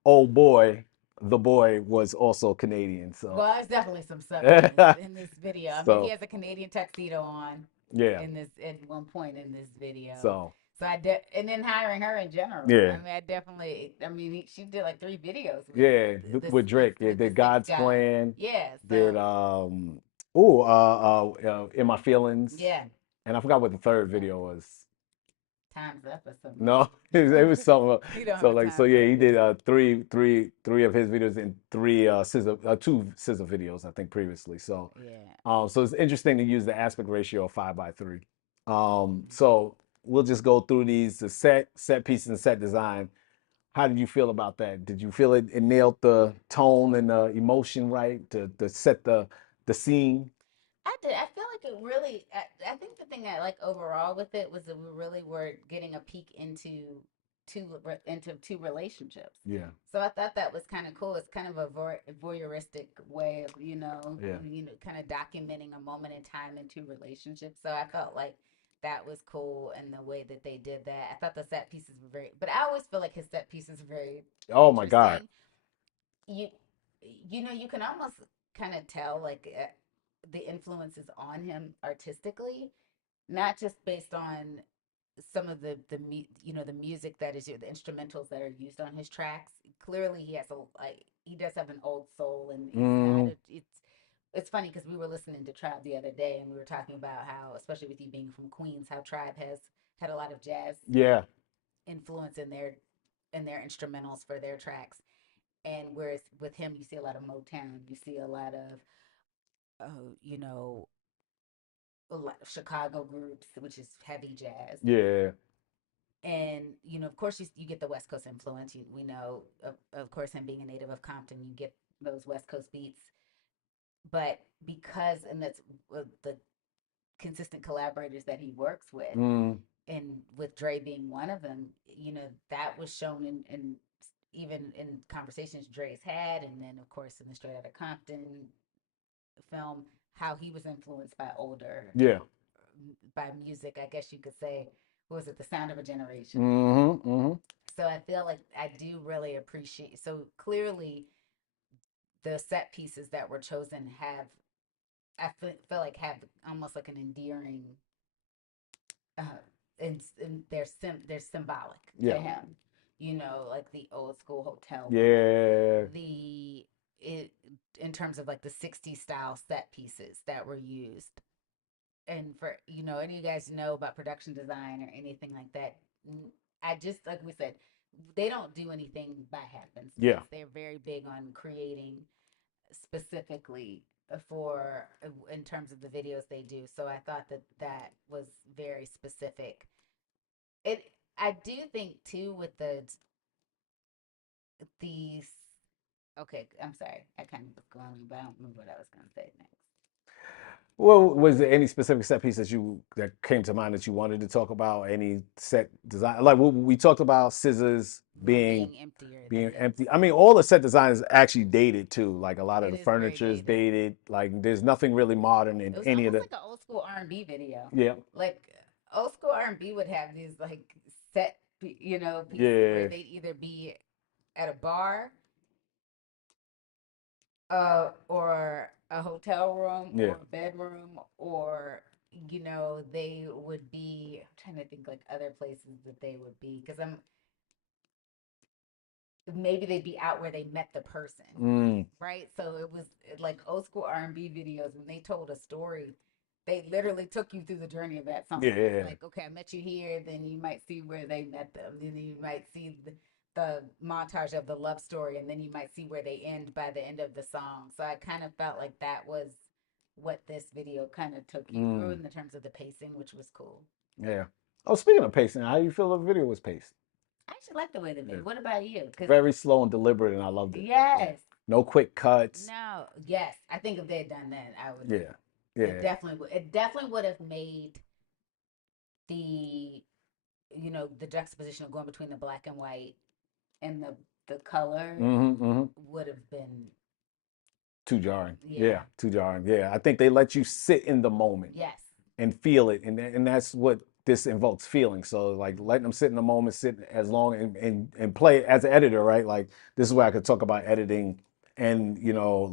oh boy, the boy was also Canadian. So Well, there's definitely some Southern in this video. I mean, he so has a Canadian tuxedo on yeah. in this at one point in this video. So So and then hiring her in general. I yeah. mean, I definitely. I mean, she did like 3 videos Yeah, with this with Drake. Yeah, with the did six God's guy. Plan. Yeah. Did So In My Feelings. yeah, And I forgot what the third video was. time's up or No, something. it was something. You don't So have like so time's yeah, up he did yet. three of his videos and three two SZA videos I think previously. So Yeah. so it's interesting to use the aspect ratio of 5:3. So we'll just go through these the set pieces and set design. How did you feel about that? Did you feel it nailed the tone and the emotion right to set the scene? I did. I feel like it really. I think the thing I like overall with it was that we really were getting a peek into two relationships. Yeah. So I thought that was kind of cool. It's kind of a voyeuristic way of Yeah. kind of documenting a moment in time in two relationships. So I felt like that was cool, and the way that they did that. I thought the set pieces were but I always feel like his set pieces are very Oh my God. interesting. You you can almost kind of tell like the influences on him artistically, not just based on some of the music that is the instrumentals that are used on his tracks. Clearly, he does have an old soul, and he's not. Mm, It's funny because we were listening to Tribe the other day, and we were talking about how, especially with you being from Queens, how Tribe has had a lot of jazz yeah. influence in their instrumentals for their tracks. And whereas with him, you see a lot of Motown, you see a lot of, uh, you know, a lot of Chicago groups, which is heavy jazz. Yeah. And, of course, you get the West Coast influence. We know, of course, him being a native of Compton, you get those West Coast beats. But and that's the consistent collaborators that he works with, Mm, and with Dre being one of them, that was shown in even in conversations Dre's had, and then of course in the Straight Outta Compton film, how he was influenced yeah. by music. I guess you could say, what was it, the sound of a generation? Mm-hmm. Mm-hmm. So I feel like I do really appreciate. So clearly, the set pieces that were chosen feel like have almost like an endearing, uh, and they're symbolic to Yeah. him. Like the old school hotel room, Yeah. the it in terms of like the 60s style set pieces that were used. And for any of you guys know about production design or anything like that, I just, like we said, they don't do anything by happenstance. Yeah. They're very big on creating specifically for in terms of the videos they do. So I thought that that was very specific. It I do think too with the okay, I'm sorry. I kind of was going, but I don't remember what I was going to say next. Well, was there any specific set piece that came to mind that you wanted to talk about? Any set design? Like we talked about scissors Being emptier than being this. empty. I mean, all the set design is actually dated too. Like a lot of It the is very furniture is dated. dated. Like there's nothing really modern in It was any of almost the. like an old school R&B video. Yeah, Like old school R&B would have these like set, pieces where yeah, they'd either be at a bar, or a hotel room, yeah. or a bedroom, or they would be. I'm trying to think like other places that they would be because I'm maybe they'd be out where they met the person, Mm, right? So it was like old school R&B videos when they told a story. They literally took you through the journey of that song. yeah. Like, okay, I met you here, then you might see where they met them, then you might see the montage of the love story, and then you might see where they end by the end of the song. So I kind of felt like that was what this video kind of took you through Mm, in the terms of the pacing, which was cool. yeah. Oh, speaking of pacing, how do you feel the video was paced? I actually like the way they Yeah. made. What about you? Because Very slow and deliberate, and I loved it. Yeah. yes, No quick cuts. no, yes, I think if they had done that, I would. Yeah, It yeah. definitely would. It definitely would have made the the juxtaposition of going between the black and white and the color Hmm. would have been, Too jarring. Yeah, yeah, too jarring. Yeah, I think they let you sit in the moment yes, and feel it, and that's what this invokes feeling. So like letting them sit in the moment, sit as long and play as an editor, right? Like this is where I could talk about editing and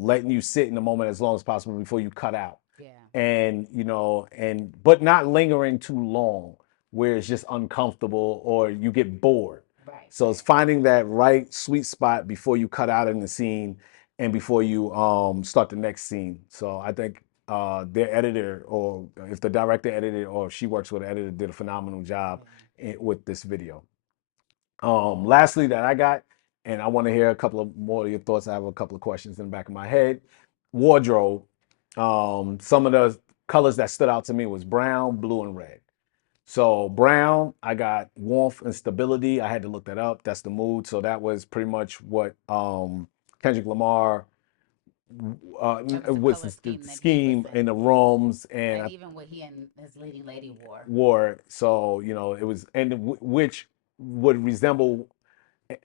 letting you sit in the moment as long as possible before you cut out, yeah, and but not lingering too long where it's just uncomfortable or you get bored. right, So it's right, finding that right sweet spot before you cut out in the scene and before you start the next scene. So I think their editor, or if the director edited or if she works with an editor, did a phenomenal job yeah. with this video. Lastly, that I got, and I want to hear a couple of more of your thoughts. I have a couple of questions in the back of my head. Wardrobe. Some of the colors that stood out to me was brown, blue, and red. So brown, I got warmth and stability. I had to look that up. That's the mood. So that was pretty much what Kendrick Lamar That was the was color the scheme that he was scheme in in, the yeah, rooms, and and I even what he and his leading lady wore. wore. So it was, and which would resemble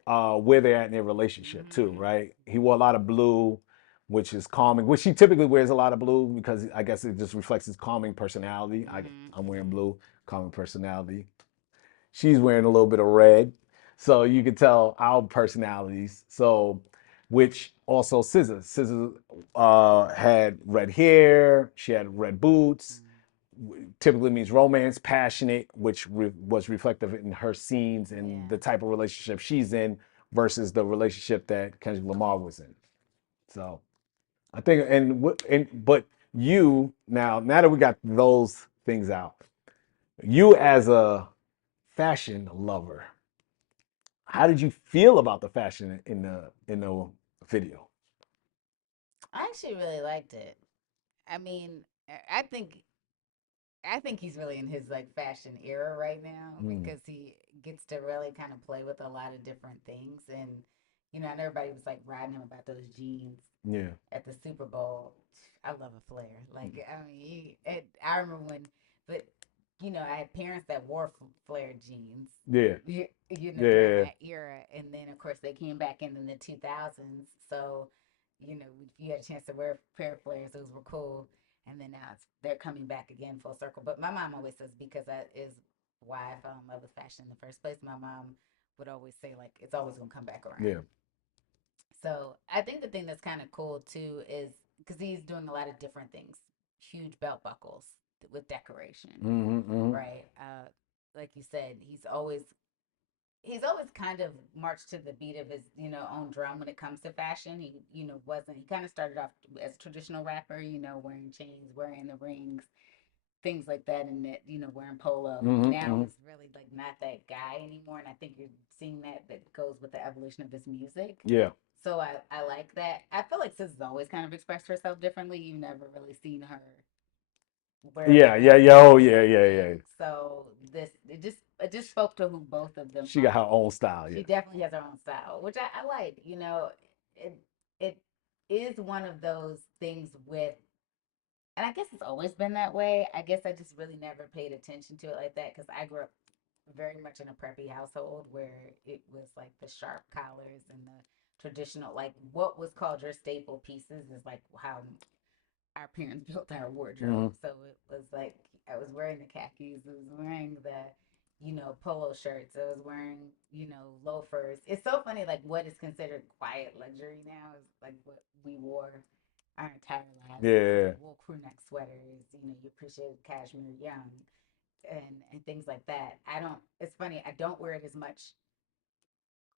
where they're at in their relationship too, Mm-hmm. right? He wore a lot of blue, which is calming, which he typically wears a lot of blue because I guess it just reflects his calming personality. Mm-hmm. I'm wearing Mm-hmm. blue, calming personality. She's wearing a little bit of red. So you can tell our personalities. So, which also scissors. Scissors had red hair, she had red boots, Mm-hmm. typically means romance, passionate, which was reflective in her scenes and Yeah. the type of relationship she's in versus the relationship that Kendrick Lamar was in. So I think, but you now that we got those things out, you as a fashion lover, how did you feel about the fashion in the video? I actually really liked it. I mean, I think he's really in his like fashion era right now Mm, because he gets to really kind of play with a lot of different things. And and everybody was like riding him about those jeans yeah, at the Super Bowl. I love a flare. Like, I mean, I remember when, but I had parents that wore flare jeans. yeah, During yeah, that era, and then of course they came back in the 2000s. So, if you had a chance to wear a pair of flares, those were cool. And then now they're coming back again full circle. But my mom always says, because that is why I fell in love with fashion in the first place. My mom would always say like it's always gonna come back around. yeah. So I think the thing that's kind of cool too is because he's doing a lot of different things, huge belt buckles with decoration, Hmm. Hmm. right? Like you said, he's always kind of marched to the beat of his own drum when it comes to fashion. He wasn't he kind of started off as a traditional rapper, wearing chains, wearing the rings, things like that, and that wearing polo. Hmm. Now Hmm. he's really like not that guy anymore, and I think you're seeing that goes with the evolution of his music. Yeah. So I like that. I feel like SZA's always kind of expressed herself differently. You've never really seen her wear Yeah, one yeah, yeah. Oh, yeah, yeah, yeah. thing. So it just spoke to who both of them She got her are. own style. She Yeah. definitely has her own style, which I like. It it is one of those things with, and I guess it's always been that way. I guess I just really never paid attention to it like that because I grew up very much in a preppy household where it was like the sharp collars and the traditional, like what was called your staple pieces is like how our parents built our wardrobe. Hmm. So it was like I was wearing the khakis, I was wearing the polo shirts, I was wearing loafers. It's so funny, like what is considered quiet luxury now is like what we wore our entire lives. It's like Yeah. wool crew neck sweaters, you appreciate cashmere young and things like that. It's funny, I don't wear it as much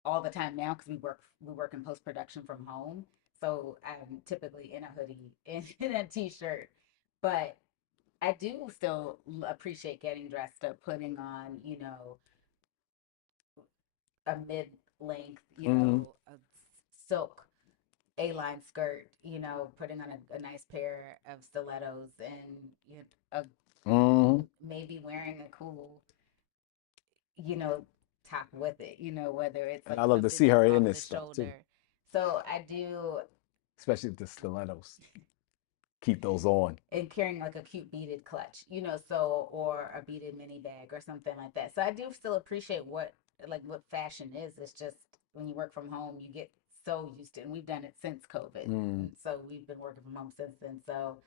all the time now because we work in post production from home. So I'm typically in a hoodie and in a t-shirt, but I do still appreciate getting dressed up, putting on, a mid-length, Hmm. a silk A-line skirt, putting on a nice pair of stilettos and a, Hmm. maybe wearing a cool, you know, top with it, whether it's And like I love to something see that's her in off this the stuff too, shoulder. So I do, especially the stilettos. Keep those on. and carrying like a cute beaded clutch, so or a beaded mini bag or something like that. So I do still appreciate what fashion is. It's just when you work from home, you get so used to it. And we've done it since COVID. Mm. And so we've been working from home since then. So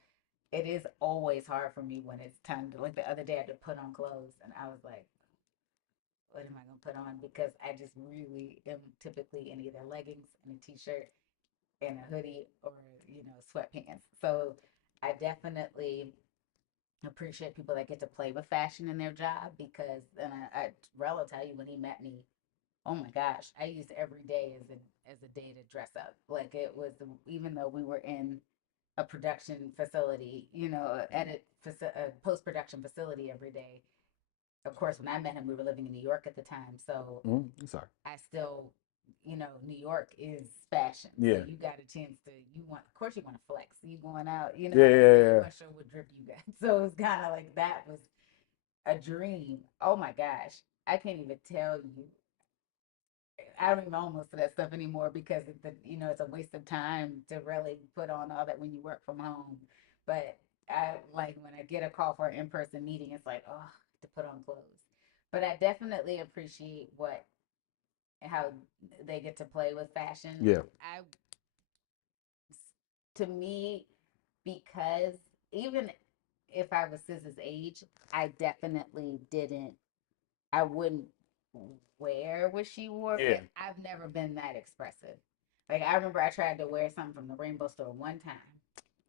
it is always hard for me when it's time to, like the other day I had to put on clothes and I was like, what am I gonna put on? Because I just really am typically in either leggings and a t-shirt and a hoodie or sweatpants. So I definitely appreciate people that get to play with fashion in their job because, and Rell will tell you when he met me, oh my gosh, I used every day as a day to dress up. Like it was, even though we were in a production facility, a post production facility every day. Of course, when I met him, we were living in New York at the time, so Mm. Sorry. I still, New York is fashion. So Yeah. you got a chance to, of course, you want to flex. You going out, you know Yeah, what I'm yeah, saying? You yeah. want to show what drip you got. So it's kind of like that was a dream. Oh my gosh. I can't even tell you. I don't even almost to that stuff anymore because it's a waste of time to really put on all that when you work from home. But I like when I get a call for an in-person meeting, it's like, oh, to put on clothes. But I definitely appreciate how they get to play with fashion. Yeah. I To me, because even if I was SZA's age, I definitely didn't. I wouldn't wear what she wore, Yeah. but I've never been that expressive. Like I remember I tried to wear something from the Rainbow Store one time.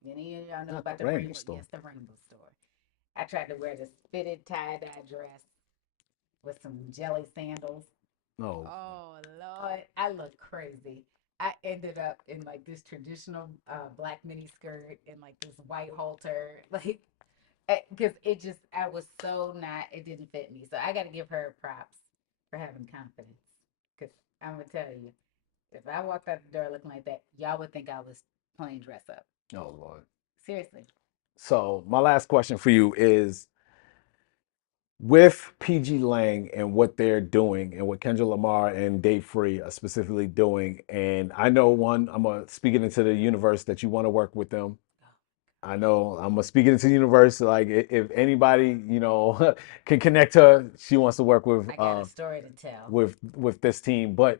Any of y'all know Not the about the Rainbow Rainbow? Store. Yes, the Rainbow Store. I tried to wear this fitted tie-dye dress with some jelly sandals. No. Oh Lord, I look crazy. I ended up in like this traditional black mini skirt and like this white halter, like because I was so not, it didn't fit me. So I got to give her props for having confidence. Because I'm gonna tell you, if I walked out the door looking like that, y'all would think I was playing dress up. Oh Lord. Seriously. So my last question for you is with PG Lang and what they're doing and what Kendrick Lamar and Dave Free are specifically doing, and I know one, I'm gonna speak it into the universe that you want to work with them. I know I'm gonna speak it into the universe. Like if anybody, can connect her, she wants to work I got a story to tell. with this team. But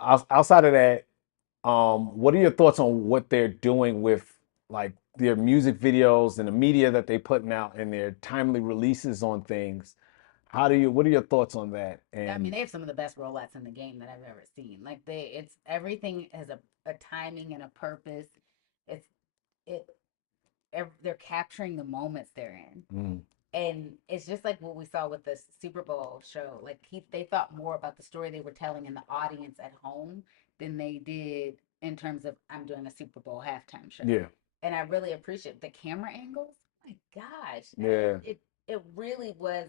outside of that, what are your thoughts on what they're doing with like their music videos and the media that they putting out and their timely releases on things? What are your thoughts on that? I mean, And they have some of the best rollouts in the game that I've ever seen. Like it's everything has a timing and a purpose. It's it. They're capturing the moments they're in. mm, And it's just like what we saw with the Super Bowl show. Like they thought more about the story they were telling in the audience at home than they did in terms of I'm doing a Super Bowl halftime show. yeah, And I really appreciate the camera angles. Oh my gosh, yeah, it really was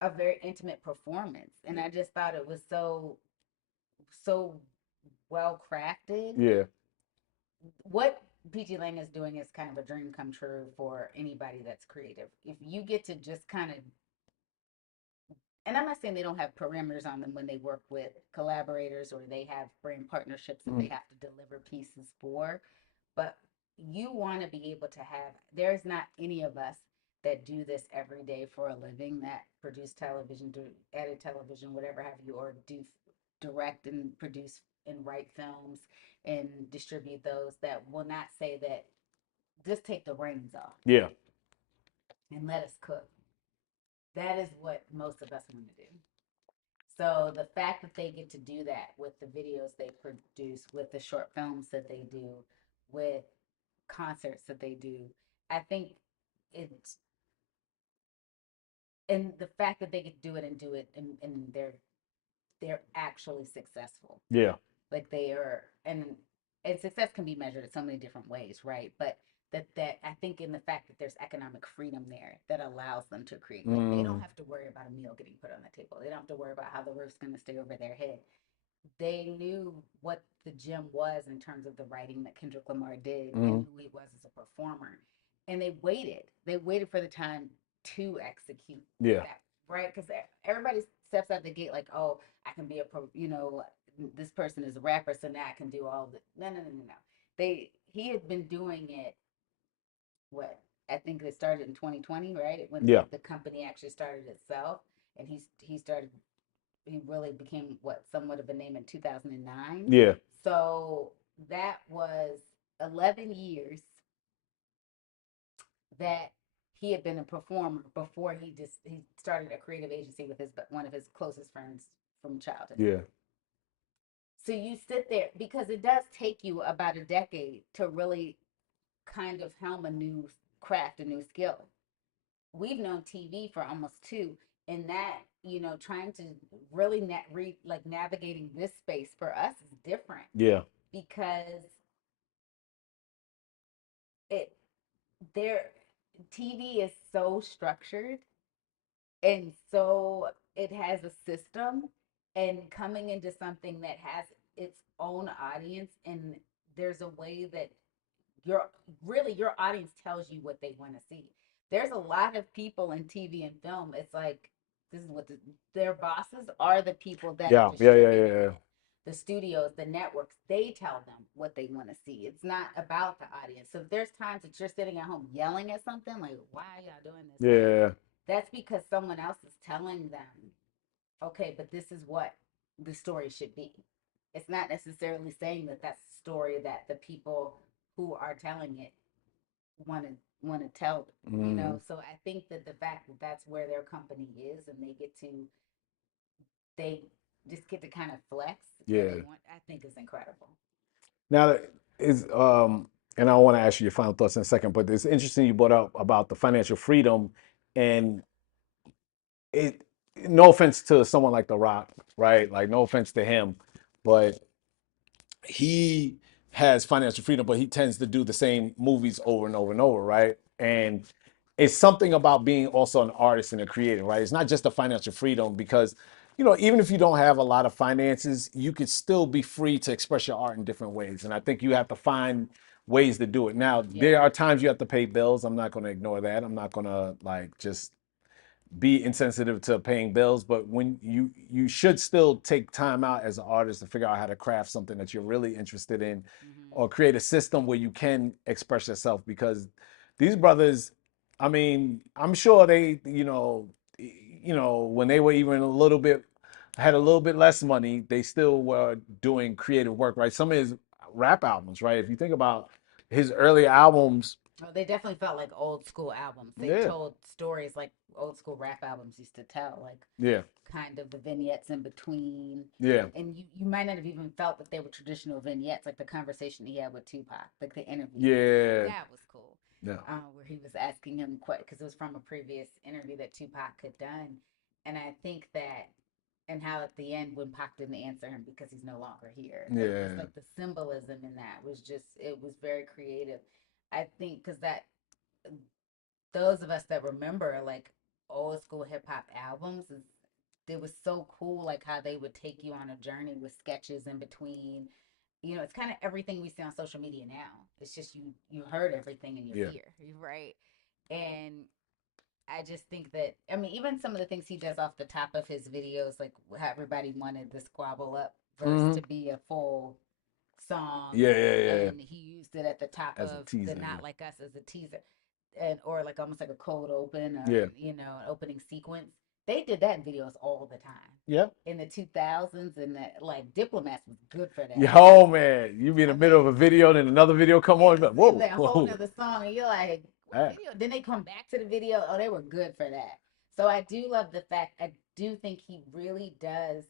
a very intimate performance, and I just thought it was so well crafted. Yeah. What PG Lang is doing is kind of a dream come true for anybody that's creative. If you get to just kind of, and I'm not saying they don't have parameters on them when they work with collaborators or they have brand partnerships that they Mm. have to deliver pieces for, but you want to be able to have, there's not any of us that do this every day for a living, that produce television, do edit television, whatever have you, or do direct and produce and write films and distribute those, that will not say that just take the reins off Yeah. and let us cook. That is what most of us want to do. So the fact that they get to do that with the videos they produce, with the short films that they do, with concerts that they do, I think it's, and the fact that they get to do it and do it and they're actually successful. Yeah. Like they are, and success can be measured in so many different ways, right? But that I think in the fact that there's economic freedom there that allows them to create. Like they don't Mm. have to worry about a meal getting put on the table. They don't have to worry about how the roof's going to stay over their head. They knew what the gem was in terms of the writing that Kendrick Lamar did and Mm. who he was as a performer. And they waited. They waited for the time to execute Yeah. that, right? Because everybody steps out the gate like, oh, I can be a pro, this person is a rapper, so now I can do all the. No, no, no, no, no. He had been doing it. What, I think it started in 2020, right? When Yeah. the company actually started itself, and he really became what somewhat of a name in 2009. Yeah. So that was 11 years that he had been a performer before he started a creative agency with his one of his closest friends from childhood. Yeah. So you sit there because it does take you about a decade to really kind of helm a new craft, a new skill. We've known TV for almost two, and that trying to really like navigating this space for us is different Yeah. because it there TV is so structured, and so it has a system, and coming into something that has its own audience, and there's a way that your your audience tells you what they want to see. There's a lot of people in TV and film. It's like this is what their bosses are, the people that are Yeah. Yeah. Yeah. distributing Yeah. it. The studios, the networks, they tell them what they want to see. It's not about the audience. So if there's times that you're sitting at home yelling at something like, "Why are y'all doing this?" Yeah. That's because someone else is telling them, "Okay, but this is what the story should be." It's not necessarily saying that that's the story that the people who are telling it want to tell them, Mm. so I think that the fact that that's where their company is, and they just get to kind of flex where they Yeah. want, I think is incredible. Now is and I want to ask you your final thoughts in a second, but it's interesting you brought up about the financial freedom and it. No offense to someone like The Rock, right? Like no offense to him, but he has financial freedom, but he tends to do the same movies over and over and over, right? And it's something about being also an artist and a creator, right? It's not just the financial freedom because, even if you don't have a lot of finances, you could still be free to express your art in different ways. And I think you have to find ways to do it. Now, Yeah. there are times you have to pay bills. I'm not going to ignore that. I'm not going to like just be insensitive to paying bills, but when you should still take time out as an artist to figure out how to craft something that you're really interested in Mm-hmm. or create a system where you can express yourself because these brothers, I mean, I'm sure they, when they were even a little bit had a little bit less money, they still were doing creative work, right? Some of his rap albums, right? If you think about his early albums, Oh, they definitely felt like old school albums. They yeah, told stories like old school rap albums used to tell, like yeah, kind of the vignettes in between. yeah, And you might not have even felt that they were traditional vignettes, like the conversation he had with Tupac, like the interview. yeah, That was cool. yeah. Where he was asking him because it was from a previous interview that Tupac had done, and I think that, and how at the end when Pac didn't answer him because he's no longer here, it's Yeah. like the symbolism in that was just, it was very creative. I think because that those of us that remember like old school hip hop albums, it was so cool, like how they would take you on a journey with sketches in between, You know, it's kind of everything we see on social media now. It's just you heard everything in your Yeah. ear, right? And I just think that, I mean, even some of the things he does off the top of his videos, like how everybody wanted the Squabble Up verse Hmm. to be a full song, Yeah, yeah, yeah. and he used it at the top As a of the teaser. Not Yeah. Like Us as a teaser, and or like almost like a cold open, or Yeah. you know, an opening sequence. They did that in videos all the time Yeah. in the 2000s, and that like Diplomats was good for that. Yo, man, you be in the I middle of mean, a video, and then another video come on. yes, You're like, and whoa, then a whole whoa. nother song, and you're like, what Ah, video? Then they come back to the video. Oh, they were good for that. So I do love the fact, I do think he really does,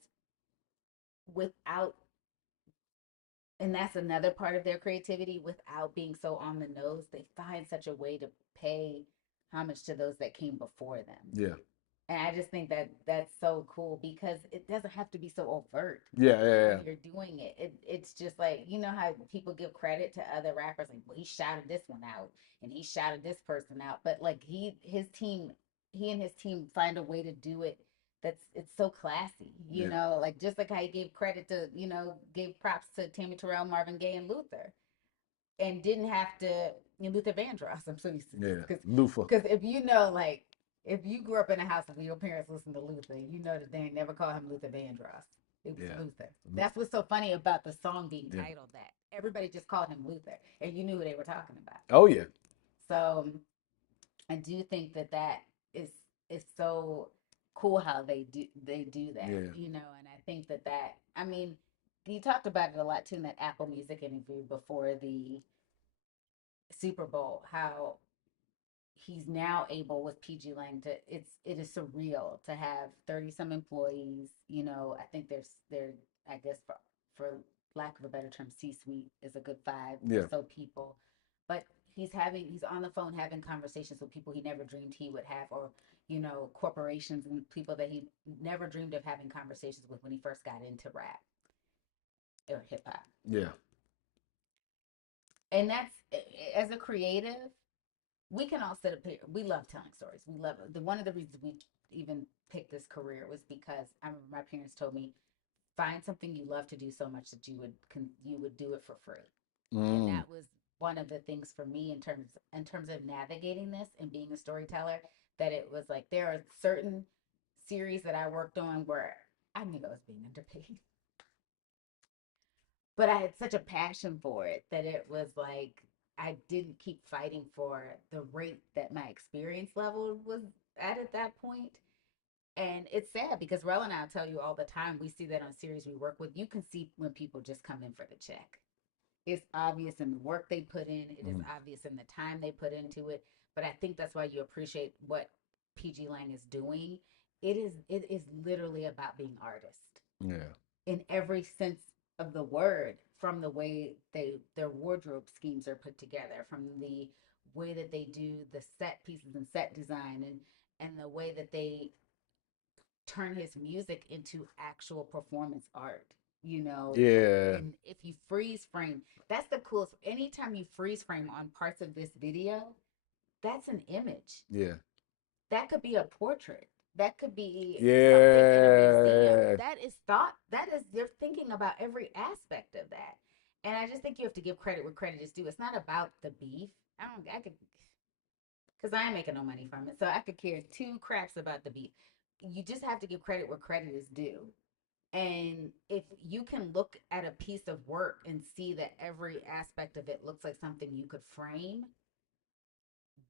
without, and that's another part of their creativity, without being so on the nose, they find such a way to pay homage to those that came before them. yeah. And I just think that that's so cool because it doesn't have to be so overt Yeah, yeah, when yeah. you're doing it. It's just like, you know how people give credit to other rappers, like, well, he shouted this one out and he shouted this person out, but like he and his team find a way to do it that's, it's so classy, you Yeah. know, like just like how he gave credit to, you know, gave props to Tammy Terrell, Marvin Gaye, and Luther, and didn't have to, you know, Luther Vandross. I'm so used to this Yeah. Lufa. because if you know, like, if you grew up in a house where your parents listened to Luther, you know that they never call him Luther Vandross. It was Yeah. Luther. That's what's so funny about the song being Yeah. titled that. Everybody just called him Luther, and you knew who they were talking about. Oh yeah. So I do think that that is so cool how they do that, Yeah. you know. And I think that I mean, you talked about it a lot too in that Apple Music interview before the Super Bowl, how he's now able with PG Lang to, it is surreal to have 30 some employees, you know. I think they're I guess for lack of a better term, C-suite is a good five or Yeah. so people. But he's on the phone having conversations with people he never dreamed he would have, or you know, corporations and people that he never dreamed of having conversations with when he first got into rap or hip hop. Yeah. And that's, as a creative, we can all sit up here. We love telling stories. We love the one of the reasons we even picked this career was because I remember my parents told me, find something you love to do so much that you would do it for free. And Mm. that was one of the things for me in terms of navigating this and being a storyteller, that it was like there are certain series that I worked on where I knew I was being underpaid, but I had such a passion for it that it was like I didn't keep fighting for the rate that my experience level was at that point. And it's sad because Rell and I tell you all the time, we see that on series we work with. You can see when people just come in for the check. It's obvious in the work they put in, it is Mm. obvious in the time they put into it. But I think that's why you appreciate what PG Lang is doing. It is literally about being artist Yeah. in every sense of the word, from the way their wardrobe schemes are put together, from the way that they do the set pieces and set design, and the way that they turn his music into actual performance art, you know. Yeah. And if you freeze frame, that's the coolest. Anytime you freeze frame on parts of this video, that's an image. Yeah. That could be a portrait. That could be something in a museum. Yeah. That is thought. That is, they're thinking about every aspect of that. And I just think you have to give credit where credit is due. It's not about the beef. I could, because I ain't making no money from it. So I could care two craps about the beef. You just have to give credit where credit is due. And if you can look at a piece of work and see that every aspect of it looks like something you could frame,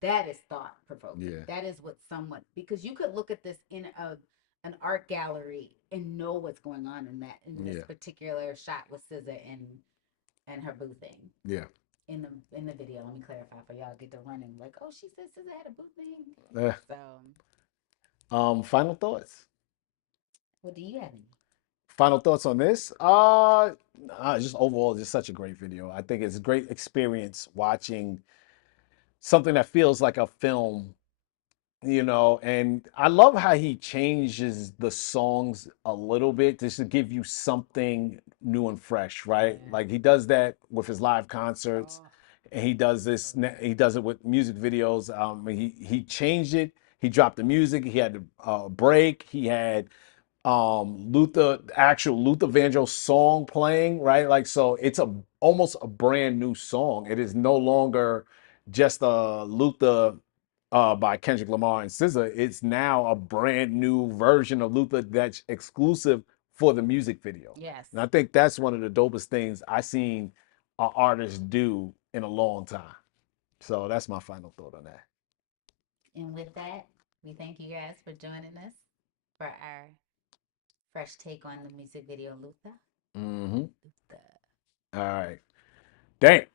that is thought provoking. Yeah. That is what someone, because you could look at this in an art gallery and know what's going on in that, in this Yeah. particular shot with SZA and her boo thing Yeah. in the video. Let me clarify for y'all get to running like, oh, she said SZA had a boo thing. Uh, So final thoughts. what do you have? Final thoughts on this. Just overall, just such a great video. I think it's a great experience watching something that feels like a film, you know. And I love how he changes the songs a little bit just to give you something new and fresh, right? Yeah. Like he does that with his live concerts, Oh, and he does this. so He does it with music videos. He changed it. He dropped the music. He had a break. He had Luther, actual Luther Vandross song playing, right? Like, so it's a almost a brand new song. It is no longer just a Luther by Kendrick Lamar and SZA. It's now a brand new version of Luther that's exclusive for the music video. Yes. And I think that's one of the dopest things I seen an artist do in a long time. So that's my final thought on that. And with that, we thank you guys for joining us for our fresh take on the music video Luther. Mm-hmm. Luther. All right. Dang.